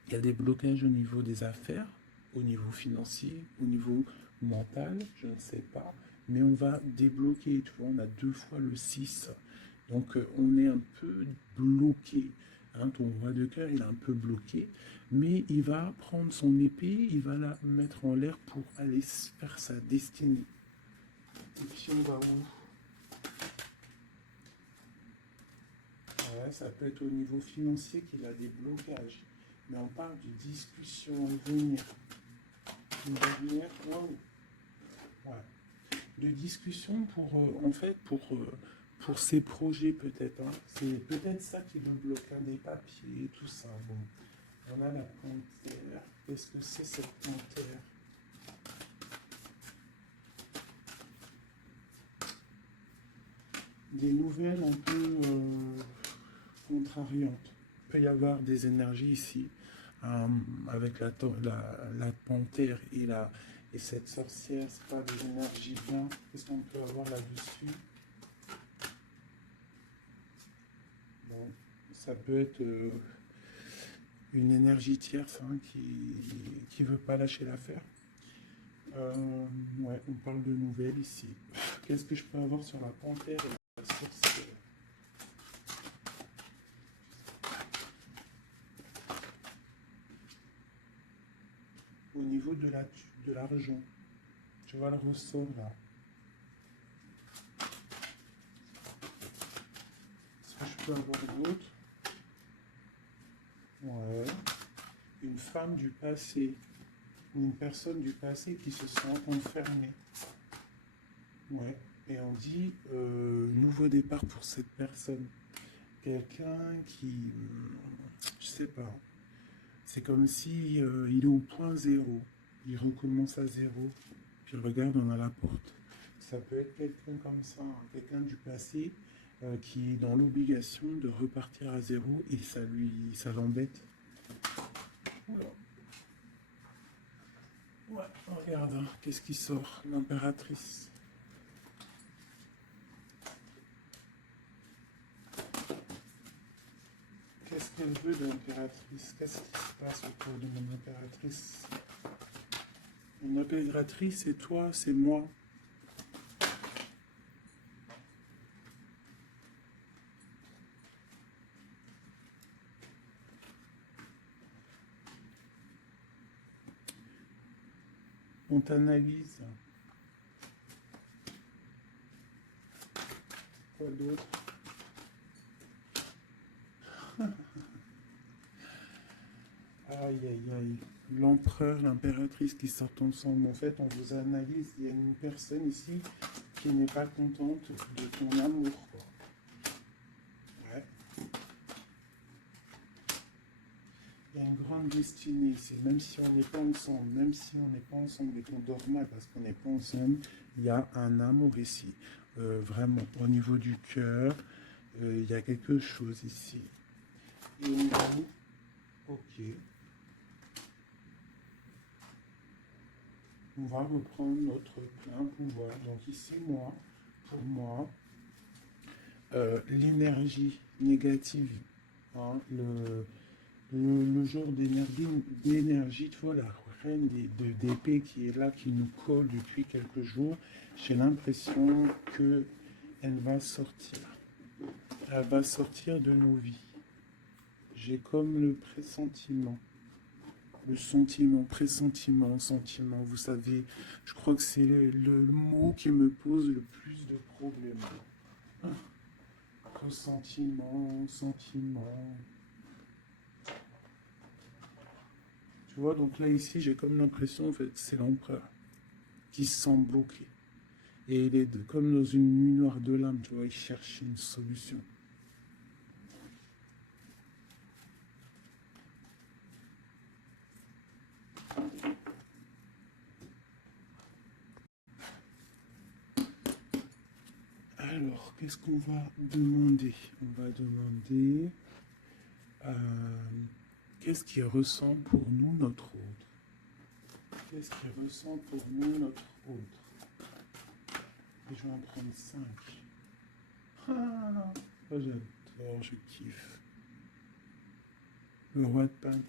Il y a des blocages au niveau des affaires, au niveau financier, au niveau mental, je ne sais pas. Mais on va débloquer, tu vois, on a 2 fois le 6. Donc on est un peu bloqué. Hein, ton roi de cœur, il est un peu bloqué. Mais il va prendre son épée, il va la mettre en l'air pour aller faire sa destinée. Et puis on va où? Ouais, ça peut être au niveau financier qu'il a des blocages. Mais on parle de discussion à venir. Une dernière, wow. Ouais. De discussion pour, en fait, pour ses projets peut-être. Hein. C'est peut-être ça qui le bloque, hein, des papiers, tout ça. Bon. On a la panthère. Qu'est-ce que c'est cette panthère? Des nouvelles un peu contrariantes. Il peut y avoir des énergies ici. Avec la panthère et cette sorcière, c'est pas des énergies bien. Qu'est-ce qu'on peut avoir là-dessus? Bon, ça peut être une énergie tierce hein, qui veut pas lâcher l'affaire. Ouais, on parle de nouvelles ici. Qu'est-ce que je peux avoir sur la panthère et la sorcière? Au niveau de l'argent, tu vois le ressort là. Est-ce que je peux avoir d'autres? Ouais. Une femme du passé ou une personne du passé qui se sent enfermée. Ouais. Et on dit nouveau départ pour cette personne. Quelqu'un qui, je sais pas. C'est comme si il est au point zéro. Il recommence à zéro. Puis regarde, on a la porte. Ça peut être quelqu'un comme ça, hein, quelqu'un du passé qui est dans l'obligation de repartir à zéro et ça l'embête. Oula. Ouais, regarde, hein, qu'est-ce qui sort? L'impératrice. Qu'est-ce qu'elle veut de l'impératrice? Qu'est-ce qui se passe autour de mon impératrice? Mon impératrice, c'est toi, c'est moi. On t'analyse. Quoi d'autre? Aïe, aïe, aïe. L'empereur, l'impératrice qui sortent ensemble. En fait, on vous analyse. Il y a une personne ici qui n'est pas contente de ton amour, quoi. Ouais. Il y a une grande destinée ici. Même si on n'est pas ensemble, même si on n'est pas ensemble et qu'on dort mal parce qu'on n'est pas ensemble, il y a un amour ici. Vraiment, au niveau du cœur, il y a quelque chose ici. Et on dit, ok. On va reprendre notre plein pouvoir. Donc ici, moi, pour moi, l'énergie négative, hein, le genre d'énergie, tu vois, la reine d'épée qui est là, qui nous colle depuis quelques jours, j'ai l'impression qu'elle va sortir. Elle va sortir de nos vies. J'ai comme le pressentiment. Le sentiment, pressentiment, sentiment, vous savez, je crois que c'est le mot qui me pose le plus de problèmes. Ressentiment, sentiment. Tu vois, donc là, ici, j'ai comme l'impression, en fait, c'est l'empereur qui se sent bloqué. Et il est comme dans une nuit noire de l'âme, tu vois, il cherche une solution. Alors, qu'est-ce qu'on va demander? On va demander qu'est-ce qui ressent pour nous notre autre? Qu'est-ce qui ressent pour nous notre autre? Et je vais en prendre 5. Ah, oh, j'adore, je kiffe. Le roi de Pentacle.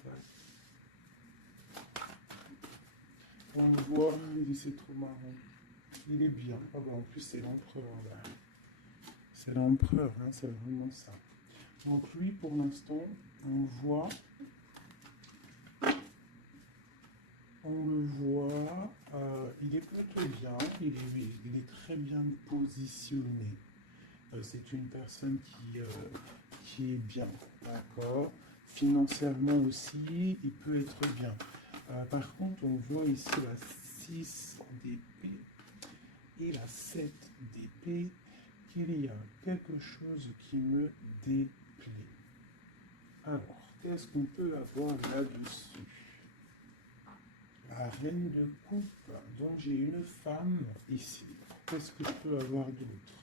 On le voit, c'est trop marrant. Il est bien. Ah bah, en plus, c'est l'empereur là. C'est l'empereur, hein, c'est vraiment ça. Donc lui, pour l'instant, on le voit, il est plutôt bien, il est très bien positionné. C'est une personne qui est bien, d'accord. Financièrement aussi, il peut être bien. Par contre, on voit ici la 6 d'épée et la 7 d'épée, qu'il y a quelque chose qui me déplaît. Alors, qu'est-ce qu'on peut avoir là-dessus? La reine de coupe. Donc, j'ai une femme ici. Qu'est-ce que je peux avoir d'autre?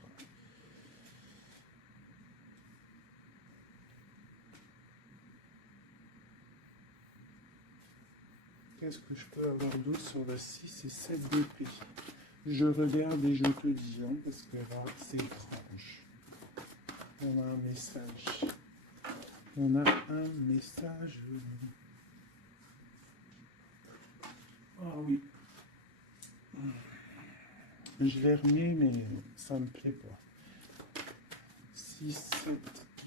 Qu'est-ce que je peux avoir d'autre sur la 6 et 7 d'épée? Je regarde et je te dis, hein, parce que là, c'est étrange. On a un message. On a un message. Ah oui. Je l'ai remis, mais ça ne me plaît pas. 6, 7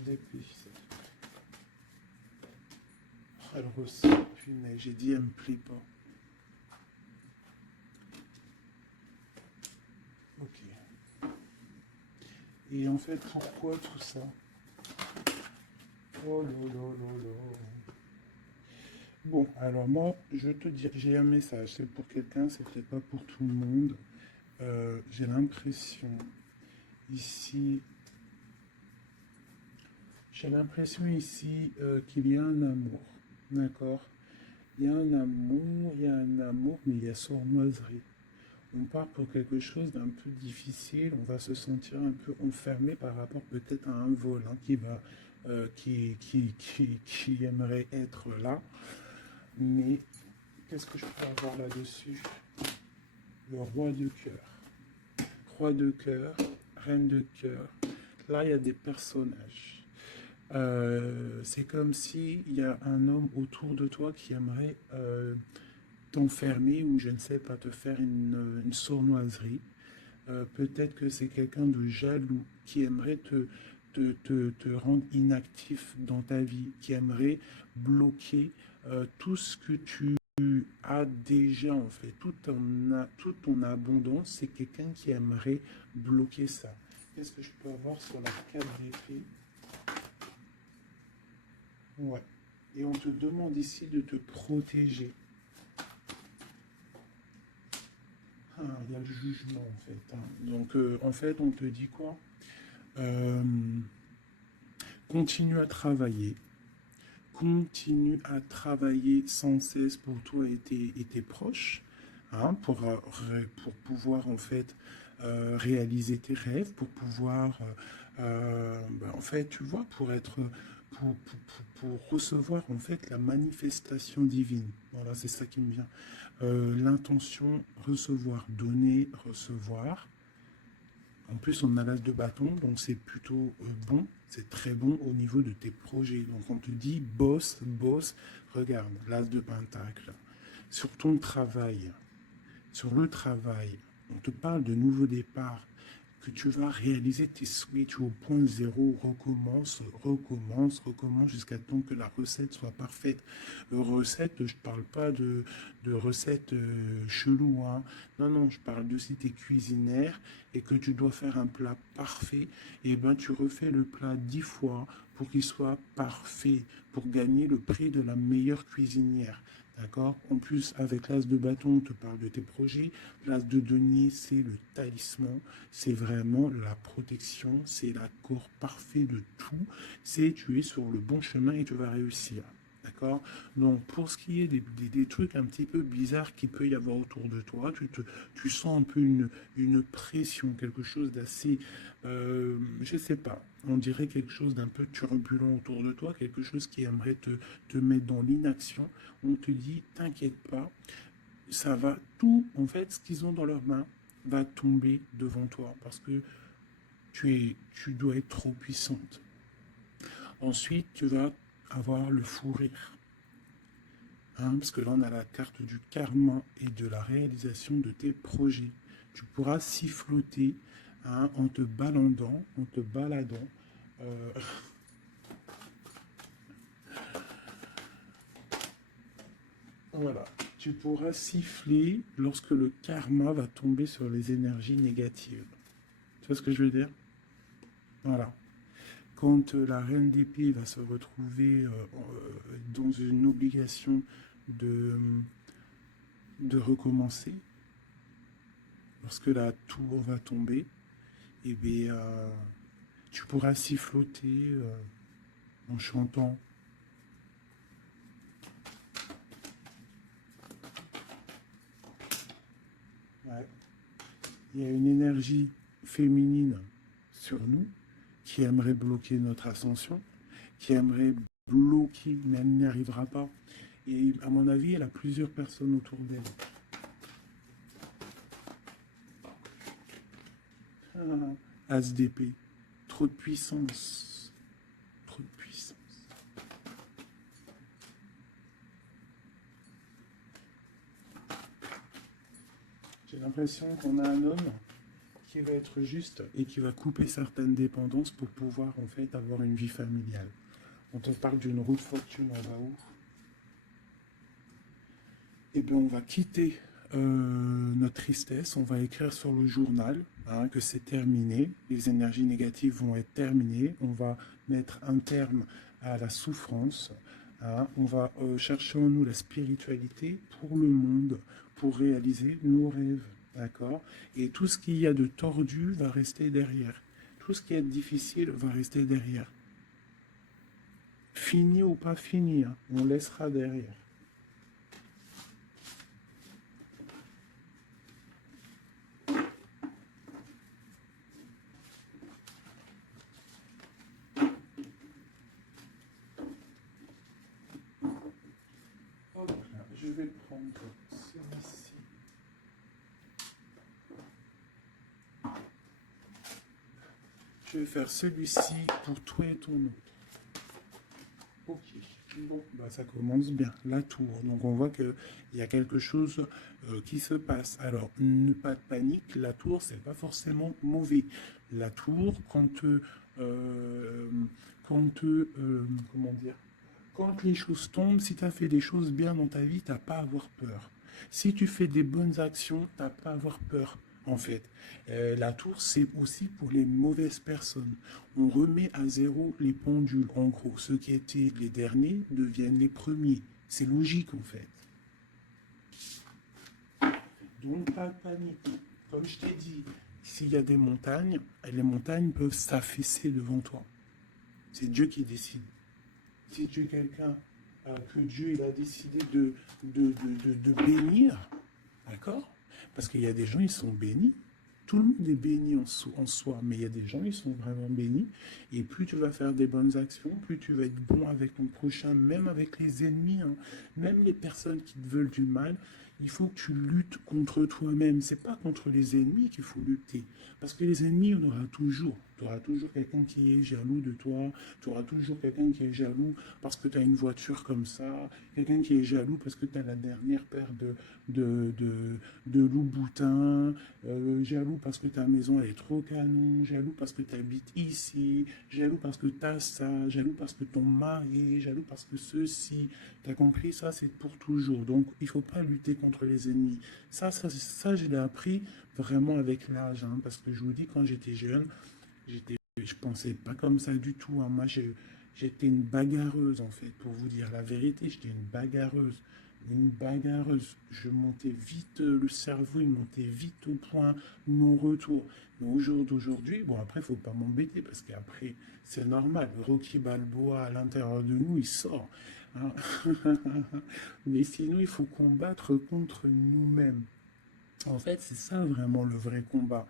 d'épée. Elle ressent, punaise, j'ai dit, elle me plaît pas. Ok. Et en fait, pourquoi tout ça? Oh là là là là. Bon, alors moi, je te dis, j'ai un message. C'est pour quelqu'un, c'est peut-être pas pour tout le monde. J'ai l'impression ici, qu'il y a un amour. D'accord? Il y a un amour, mais il y a sournoiserie. On part pour quelque chose d'un peu difficile, on va se sentir un peu enfermé par rapport peut-être à un vol, hein, qui aimerait être là. Mais qu'est-ce que je peux avoir là-dessus? Le roi de cœur. Roi de cœur, reine de cœur. Là, il y a des personnages. C'est comme s'il y a un homme autour de toi qui aimerait t'enfermer ou je ne sais pas, te faire une sournoiserie. Peut-être que c'est quelqu'un de jaloux qui aimerait te rendre inactif dans ta vie, qui aimerait bloquer tout ce que tu as déjà en fait, toute ton abondance, c'est quelqu'un qui aimerait bloquer ça. Qu'est-ce que je peux avoir sur la carte d'épée? Ouais. Et on te demande ici de te protéger. Ah, il y a le jugement en fait, hein. Donc en fait, on te dit quoi? Euh, Continue à travailler. Continue à travailler sans cesse pour toi et tes proches, hein, pour pouvoir en fait réaliser tes rêves, pour pouvoir, ben, en fait, tu vois, pour être, pour recevoir en fait la manifestation divine. Voilà, c'est ça qui me vient. L'intention, recevoir, donner, recevoir. En plus, on a l'as de bâton, donc c'est plutôt bon, c'est très bon au niveau de tes projets. Donc on te dit, bosse, bosse, regarde, l'as de pentacle. Sur ton travail, sur le travail, on te parle de nouveau départ, que tu vas réaliser tes switches au point zéro, recommence, recommence, recommence jusqu'à temps que la recette soit parfaite. Recette, je ne parle pas de recette chelou, hein. Non, non, je parle de si tu es cuisinière et que tu dois faire un plat parfait, et ben tu refais le plat 10 fois pour qu'il soit parfait, pour gagner le prix de la meilleure cuisinière. D'accord? En plus, avec l'as de bâton, on te parle de tes projets. L'as de denier, c'est le talisman. C'est vraiment la protection. C'est l'accord parfait de tout. C'est tu es sur le bon chemin et tu vas réussir. D'accord? Donc, pour ce qui est des trucs un petit peu bizarres qu'il peut y avoir autour de toi, tu sens un peu une pression, quelque chose d'assez, je sais pas, on dirait quelque chose d'un peu turbulent autour de toi, quelque chose qui aimerait te mettre dans l'inaction. On te dit, t'inquiète pas, ça va, tout, en fait, ce qu'ils ont dans leurs mains va tomber devant toi parce que tu dois être trop puissante. Ensuite, tu vas avoir le fou rire. Hein, parce que là, on a la carte du karma et de la réalisation de tes projets. Tu pourras siffloter, hein, en te baladant, en te baladant. euh, voilà. Tu pourras siffler lorsque le karma va tomber sur les énergies négatives. Tu vois ce que je veux dire? Voilà. Quand la reine d'épée va se retrouver dans une obligation de, de recommencer, lorsque la tour va tomber, eh bien, tu pourras siffloter en chantant. Ouais. Il y a une énergie féminine sur nous qui aimerait bloquer notre ascension, qui aimerait bloquer, mais elle n'y arrivera pas. Et à mon avis, elle a plusieurs personnes autour d'elle. As d'épée. Trop de puissance. Trop de puissance. J'ai l'impression qu'on a un homme qui va être juste et qui va couper certaines dépendances pour pouvoir en fait avoir une vie familiale. On te parle d'une roue de fortune en bas où. Eh bien, on va quitter notre tristesse, on va écrire sur le journal, hein, que c'est terminé, les énergies négatives vont être terminées, on va mettre un terme à la souffrance, hein, on va chercher en nous la spiritualité pour le monde, pour réaliser nos rêves, d'accord? Et tout ce qu'il y a de tordu va rester derrière, tout ce qui est difficile va rester derrière. Fini ou pas fini, hein, on laissera derrière. Ok. vais prendre celui-ci. Je vais faire celui-ci pour toi et ton autre. Ok. Bon, bah ça commence bien. La tour. Donc on voit qu'il y a quelque chose qui se passe. Alors, pas de panique. La tour, c'est pas forcément mauvais. La tour, comment dire, quand les choses tombent, si tu as fait des choses bien dans ta vie, tu n'as pas à avoir peur. Si tu fais des bonnes actions, tu n'as pas à avoir peur, en fait. La tour, c'est aussi pour les mauvaises personnes. On remet à zéro les pendules. En gros, ceux qui étaient les derniers deviennent les premiers. C'est logique, en fait. Donc, pas de panique. Comme je t'ai dit, s'il y a des montagnes, les montagnes peuvent s'affaisser devant toi. C'est Dieu qui décide. Si tu es quelqu'un que Dieu il a décidé de bénir, d'accord? Parce qu'il y a des gens, ils sont bénis. Tout le monde est béni en soi, mais il y a des gens, ils sont vraiment bénis. Et plus tu vas faire des bonnes actions, plus tu vas être bon avec ton prochain, même avec les ennemis, hein, même les personnes qui te veulent du mal. Il faut que tu luttes contre toi-même. C'est pas contre les ennemis qu'il faut lutter. Parce que les ennemis, on aura toujours. Tu auras toujours quelqu'un qui est jaloux de toi. Tu auras toujours quelqu'un qui est jaloux parce que tu as une voiture comme ça. Quelqu'un qui est jaloux parce que tu as la dernière paire de, de, de loup-boutin. Jaloux parce que ta maison elle est trop canon. Jaloux parce que tu habites ici. Jaloux parce que tu as ça. Jaloux parce que ton mari. Jaloux parce que ceci. Tu as compris, ça c'est pour toujours. Donc il ne faut pas lutter contre les ennemis. Ça je l'ai appris vraiment avec l'âge. Hein, parce que je vous dis, quand j'étais jeune, je pensais pas comme ça du tout. Hein. Moi, j'étais une bagarreuse, en fait, pour vous dire la vérité. J'étais une bagarreuse. Une bagarreuse. Je montais vite, le cerveau, il montait vite au point non-retour. Mais au jour d'aujourd'hui, bon, après, il faut pas m'embêter, parce qu'après, c'est normal. Rocky Balboa, à l'intérieur de nous, il sort. Hein. Mais sinon, il faut combattre contre nous-mêmes. En fait, c'est ça vraiment le vrai combat.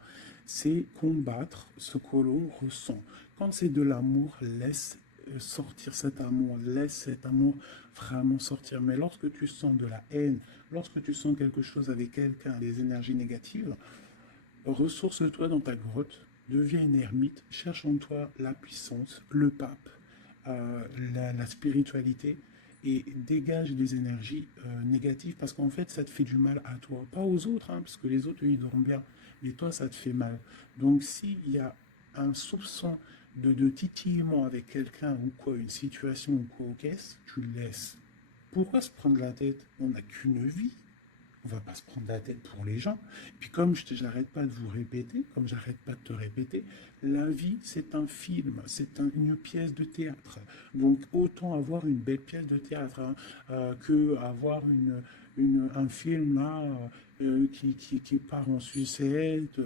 C'est combattre ce que l'on ressent. Quand c'est de l'amour, laisse sortir cet amour, laisse cet amour vraiment sortir. Mais lorsque tu sens de la haine, lorsque tu sens quelque chose avec quelqu'un, des énergies négatives, ressource-toi dans ta grotte, deviens une ermite, cherche en toi la puissance, le pape, la spiritualité et dégage des énergies négatives parce qu'en fait ça te fait du mal à toi, pas aux autres, hein, parce que les autres eux, ils dorment bien, mais toi ça te fait mal. Donc s'il y a un soupçon de titillement avec quelqu'un ou quoi, une situation ou quoi, qu'est-ce, tu le laisses. Pourquoi se prendre la tête? On n'a qu'une vie. On va pas se prendre la tête pour les gens. Puis comme j'arrête pas de vous répéter, comme j'arrête pas de te répéter, la vie c'est un film, c'est une pièce de théâtre. Donc autant avoir une belle pièce de théâtre hein, que avoir un film là qui part en sucette,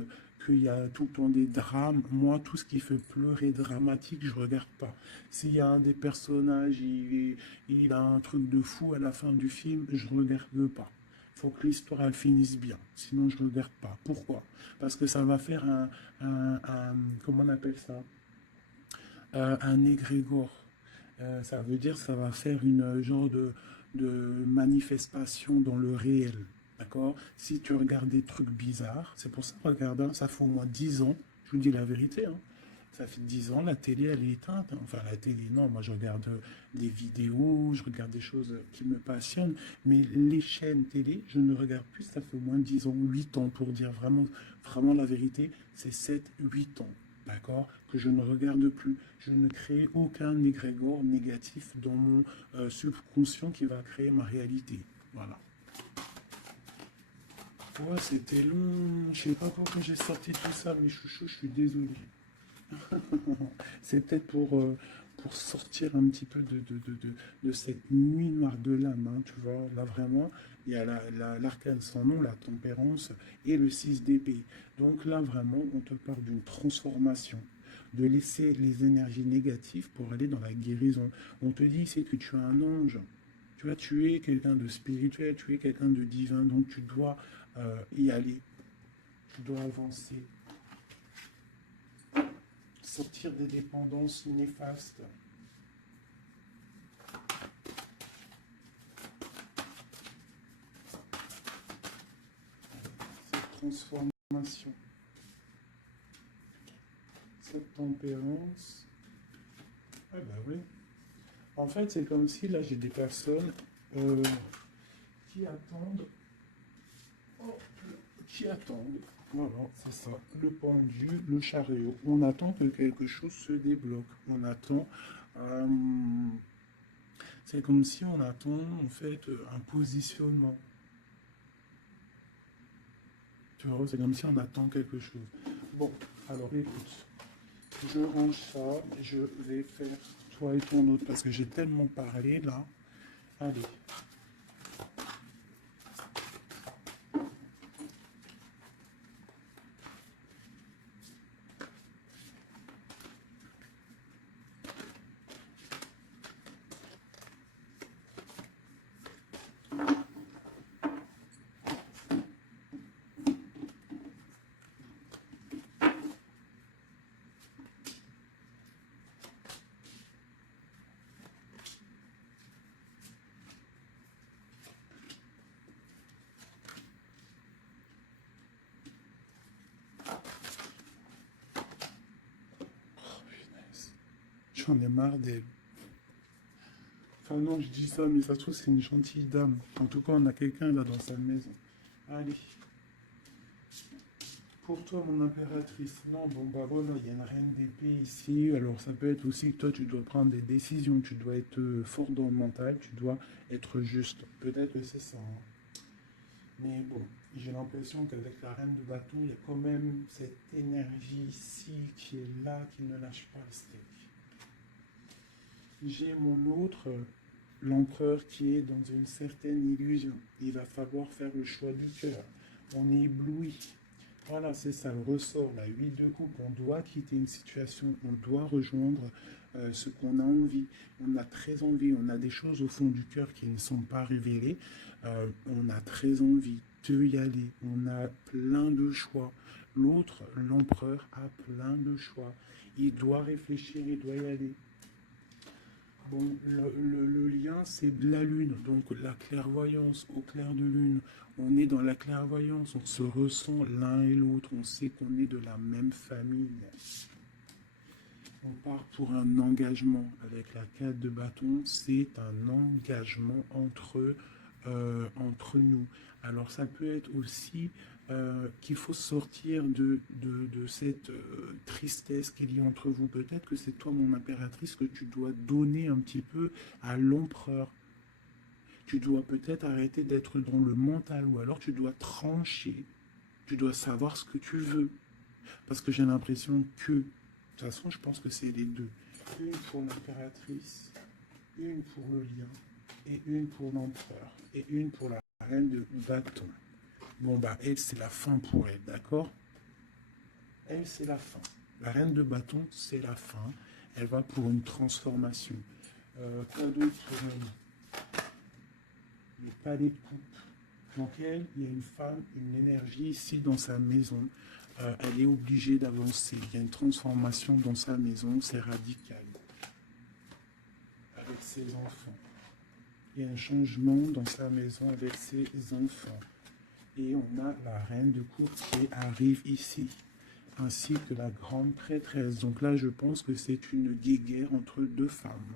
qu'il y a tout le temps des drames. Moi, tout ce qui fait pleurer dramatique, je regarde pas. S'il y a un des personnages, il a un truc de fou à la fin du film, je regarde pas. Il faut que l'histoire elle finisse bien, sinon je ne regarde pas. Pourquoi? Parce que ça va faire comment on appelle ça? Un égrégore. Ça veut dire ça va faire une genre de manifestation dans le réel. D'accord? Si tu regardes des trucs bizarres, c'est pour ça, regarde, hein, ça fait au moins 10 ans, je vous dis la vérité, hein, ça fait 10 ans, la télé, elle est éteinte. Enfin, la télé, non, moi je regarde des vidéos, je regarde des choses qui me passionnent, mais les chaînes télé, je ne regarde plus, ça fait au moins 10 ans, 8 ans, pour dire vraiment, vraiment la vérité, c'est 7 8 ans, d'accord, que je ne regarde plus. Je ne crée aucun égrégore négatif dans mon subconscient qui va créer ma réalité. Voilà. Ouais, c'était long, je sais pas pourquoi j'ai sorti tout ça, mes chouchous, je suis désolé. C'est peut-être pour sortir un petit peu de cette nuit noire de l'âme, hein, tu vois. Là, vraiment, il y a l'arcane sans nom, la tempérance et le 6 d'épée. Donc là, vraiment, on te parle d'une transformation, de laisser les énergies négatives pour aller dans la guérison. On te dit, c'est que tu es un ange. Tu vois, tu es quelqu'un de spirituel, tu es quelqu'un de divin, donc tu dois y aller, tu dois avancer, sortir des dépendances néfastes. transformation. Cette tempérance. Ah bah oui. En fait, c'est comme si là, j'ai des personnes qui attendent. Oh, qui attendent. Voilà, c'est ça. Le pendu, le chariot. On attend que quelque chose se débloque. On attend. euh, c'est comme si on attend en fait un positionnement. Tu vois, c'est comme si on attend quelque chose. Bon, alors écoute, je range ça, je vais faire toi et ton autre parce que j'ai tellement parlé là. Allez. J'en ai marre d'elle. Enfin non, je dis ça, mais ça se trouve c'est une gentille dame. En tout cas, on a quelqu'un là dans sa maison. Allez. Pour toi, mon impératrice, non, bon bah voilà, il y a une reine d'épée ici. Alors ça peut être aussi que toi, tu dois prendre des décisions. Tu dois être fort dans le mental. Tu dois être juste. Peut-être que c'est ça, hein. Mais bon, j'ai l'impression qu'avec la reine de bâton, il y a quand même cette énergie ici qui est là, qui ne lâche pas le steak. J'ai mon autre, l'empereur qui est dans une certaine illusion. Il va falloir faire le choix du cœur. On est ébloui. Voilà, c'est ça le ressort, la 8 de coupe. On doit quitter une situation, on doit rejoindre ce qu'on a envie. On a très envie, on a des choses au fond du cœur qui ne sont pas révélées. On a très envie de y aller. On a plein de choix. L'autre, l'empereur, a plein de choix. Il doit réfléchir, il doit y aller. Bon, le lien, c'est de la lune, donc la clairvoyance au clair de lune. On est dans la clairvoyance, on se ressent l'un et l'autre, on sait qu'on est de la même famille. On part pour un engagement. Avec la 4 de bâton, c'est un engagement entre nous. Alors ça peut être aussi qu'il faut sortir de cette tristesse qu'il y a entre vous. Peut-être que c'est toi, mon impératrice, que tu dois donner un petit peu à l'empereur. Tu dois peut-être arrêter d'être dans le mental ou alors tu dois trancher. Tu dois savoir ce que tu veux. Parce que j'ai l'impression que, de toute façon, je pense que c'est les deux. Une pour l'impératrice, une pour le lien, et une pour l'empereur, et une pour la reine de bâton. Bon, bah, elle, c'est la fin pour elle, d'accord? Elle, c'est la fin. La reine de bâton, c'est la fin. Elle va pour une transformation. Quoi d'autre? Le palais de coupe. Donc elle, il y a une femme, une énergie ici dans sa maison. Elle est obligée d'avancer. Il y a une transformation dans sa maison, c'est radical. Avec ses enfants. Il y a un changement dans sa maison avec ses enfants. Et on a la reine de coupe qui arrive ici, ainsi que la grande prêtresse. Donc là, je pense que c'est une guéguerre entre deux femmes.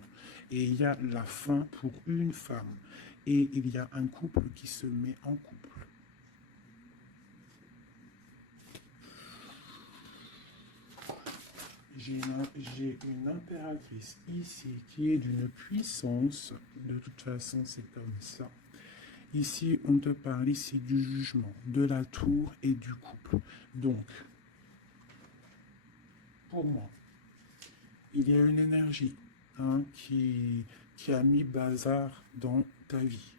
Et il y a la fin pour une femme. Et il y a un couple qui se met en couple. J'ai une impératrice ici qui est d'une puissance. De toute façon, c'est comme ça. Ici, on te parle ici du jugement, de la tour et du couple. Donc, pour moi, il y a une énergie qui a mis bazar dans ta vie,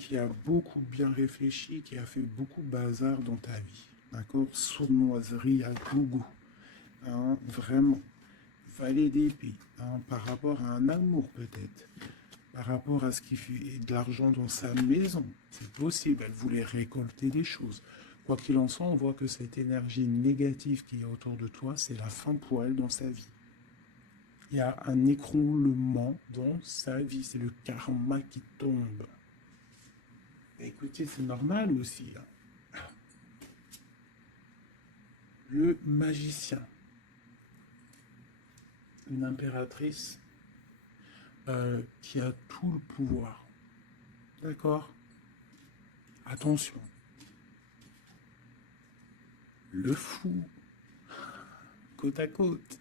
qui a beaucoup bien réfléchi, qui a fait beaucoup bazar dans ta vie. D'accord? Sournoiserie à gogo. Vraiment. Valet d'épée. Par rapport à un amour peut-être. Par rapport à ce qui fait de l'argent dans sa maison. C'est possible. Elle voulait récolter des choses. Quoi qu'il en soit, on voit que cette énergie négative qui est autour de toi, c'est la fin pour elle dans sa vie. Il y a un écroulement dans sa vie. C'est le karma qui tombe. Écoutez, c'est normal aussi. le magicien. Une impératrice qui a tout le pouvoir. D'accord? Attention. Le fou, côte à côte.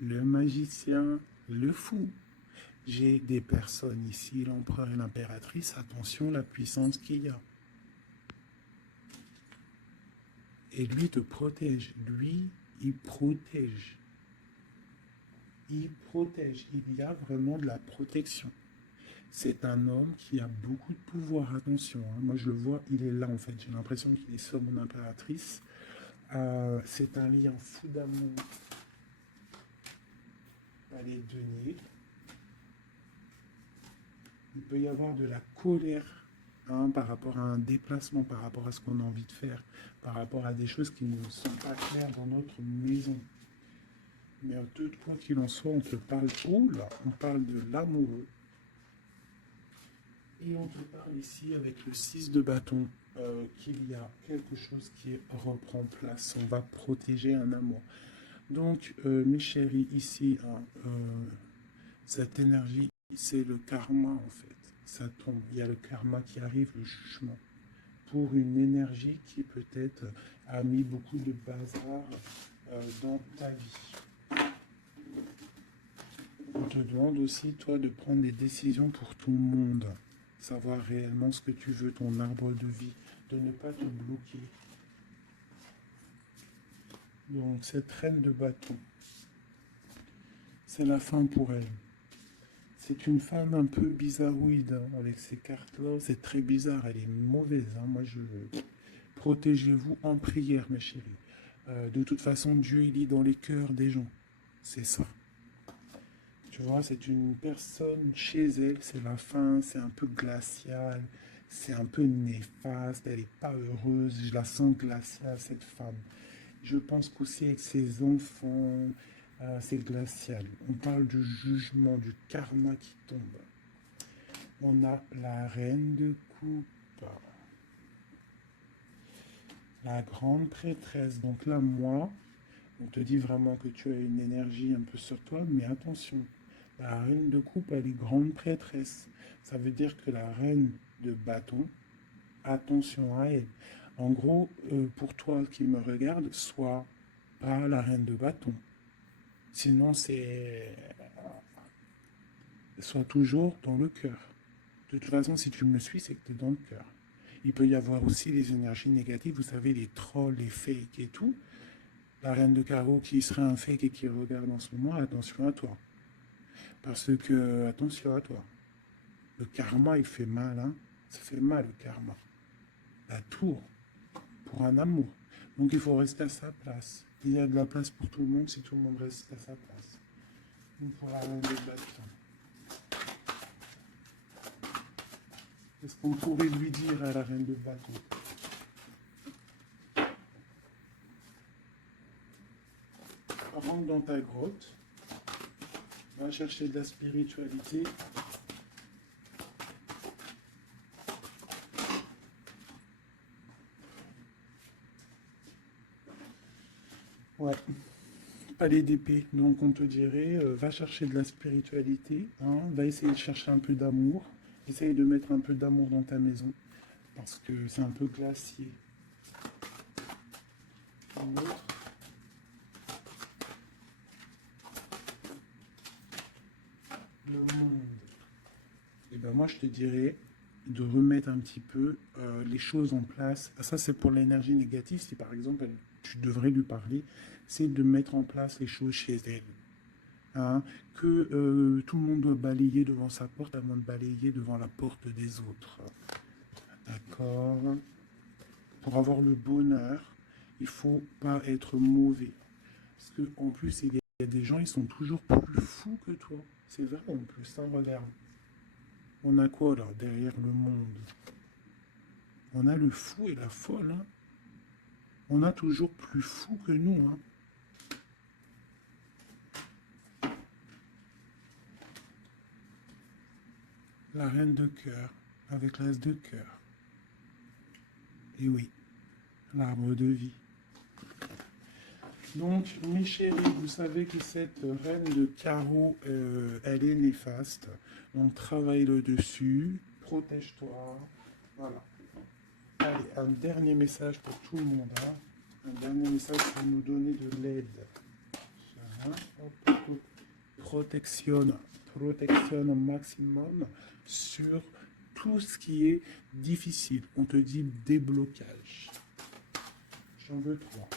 Le magicien, le fou. J'ai des personnes ici, l'empereur et l'impératrice. Attention la puissance qu'il y a. Et lui te protège. Lui, il protège. Il protège. Il y a vraiment de la protection. C'est un homme qui a beaucoup de pouvoir. Attention, hein. Moi je le vois, il est là en fait. J'ai l'impression qu'il est sur mon impératrice. C'est un lien fou d'amour. Les deniers. Il peut y avoir de la colère par rapport à un déplacement, par rapport à ce qu'on a envie de faire, par rapport à des choses qui ne sont pas claires dans notre maison. Mais de quoi qu'il en soit, on te parle, oh là, on parle de l'amoureux. Et on te parle ici avec le 6 de bâton qu'il y a quelque chose qui reprend place. On va protéger un amour. Donc, mes chéris, ici, cette énergie, c'est le karma en fait. Ça tombe. Il y a le karma qui arrive, le jugement. Pour une énergie qui peut-être a mis beaucoup de bazar dans ta vie. On te demande aussi, toi, de prendre des décisions pour ton monde. Savoir réellement ce que tu veux, ton arbre de vie. De ne pas te bloquer. Donc, cette reine de bâton, c'est la fin pour elle. C'est une femme un peu bizarroïde, hein, avec ces cartes-là. C'est très bizarre, elle est mauvaise. Hein. Moi, protégez-vous en prière, mes chéris. De toute façon, Dieu, il lit dans les cœurs des gens. C'est ça. Tu vois, c'est une personne chez elle, c'est la fin, c'est un peu glacial, c'est un peu néfaste, elle n'est pas heureuse. Je la sens glaciale, cette femme. Je pense qu'aussi avec ses enfants, c'est glacial. On parle du jugement, du karma qui tombe. On a la reine de coupe, la grande prêtresse. Donc là, moi, on te dit vraiment que tu as une énergie un peu sur toi, mais attention, la reine de coupe, elle est grande prêtresse. Ça veut dire que la reine de bâton, attention à elle. En gros, pour toi qui me regarde, sois pas la reine de bâton. Sinon, sois toujours dans le cœur. De toute façon, si tu me suis, c'est que tu es dans le cœur. Il peut y avoir aussi des énergies négatives, vous savez, les trolls, les fakes et tout. La reine de carreau qui serait un fake et qui regarde en ce moment, attention à toi. Parce que, attention à toi. Le karma, il fait mal, hein. Ça fait mal, le karma. La tour, pour un amour. Donc, il faut rester à sa place. Il y a de la place pour tout le monde si tout le monde reste à sa place. Donc, pour la reine de bâton. Qu'est-ce qu'on pourrait lui dire à la reine de bâton? Rentre dans ta grotte, va chercher de la spiritualité. Ouais, palais d'épée. Donc on te dirait, va chercher de la spiritualité, hein, va essayer de chercher un peu d'amour, essaye de mettre un peu d'amour dans ta maison, parce que c'est un peu glacier. Un autre. Le monde. Et ben moi je te dirais de remettre un petit peu les choses en place. Ça c'est pour l'énergie négative. Si par exemple tu devrais lui parler, c'est de mettre en place les choses chez elle. Hein, que tout le monde doit balayer devant sa porte avant de balayer devant la porte des autres. D'accord? Pour avoir le bonheur, il ne faut pas être mauvais. Parce qu'en plus, il y a des gens, ils sont toujours plus fous que toi. C'est vrai en plus, hein, regarde. On a quoi là, derrière le monde? On a le fou et la folle. Hein. On a toujours plus fou que nous. Hein. La reine de cœur, avec l'as de cœur. Et oui, l'arbre de vie. Donc, mes chéris, vous savez que cette reine de carreau, elle est néfaste. Donc, travaille le dessus, protège-toi. Voilà. Allez, un dernier message pour tout le monde. Hein. Un dernier message pour nous donner de l'aide. Protection au maximum sur tout ce qui est difficile. On te dit déblocage. J'en veux 3.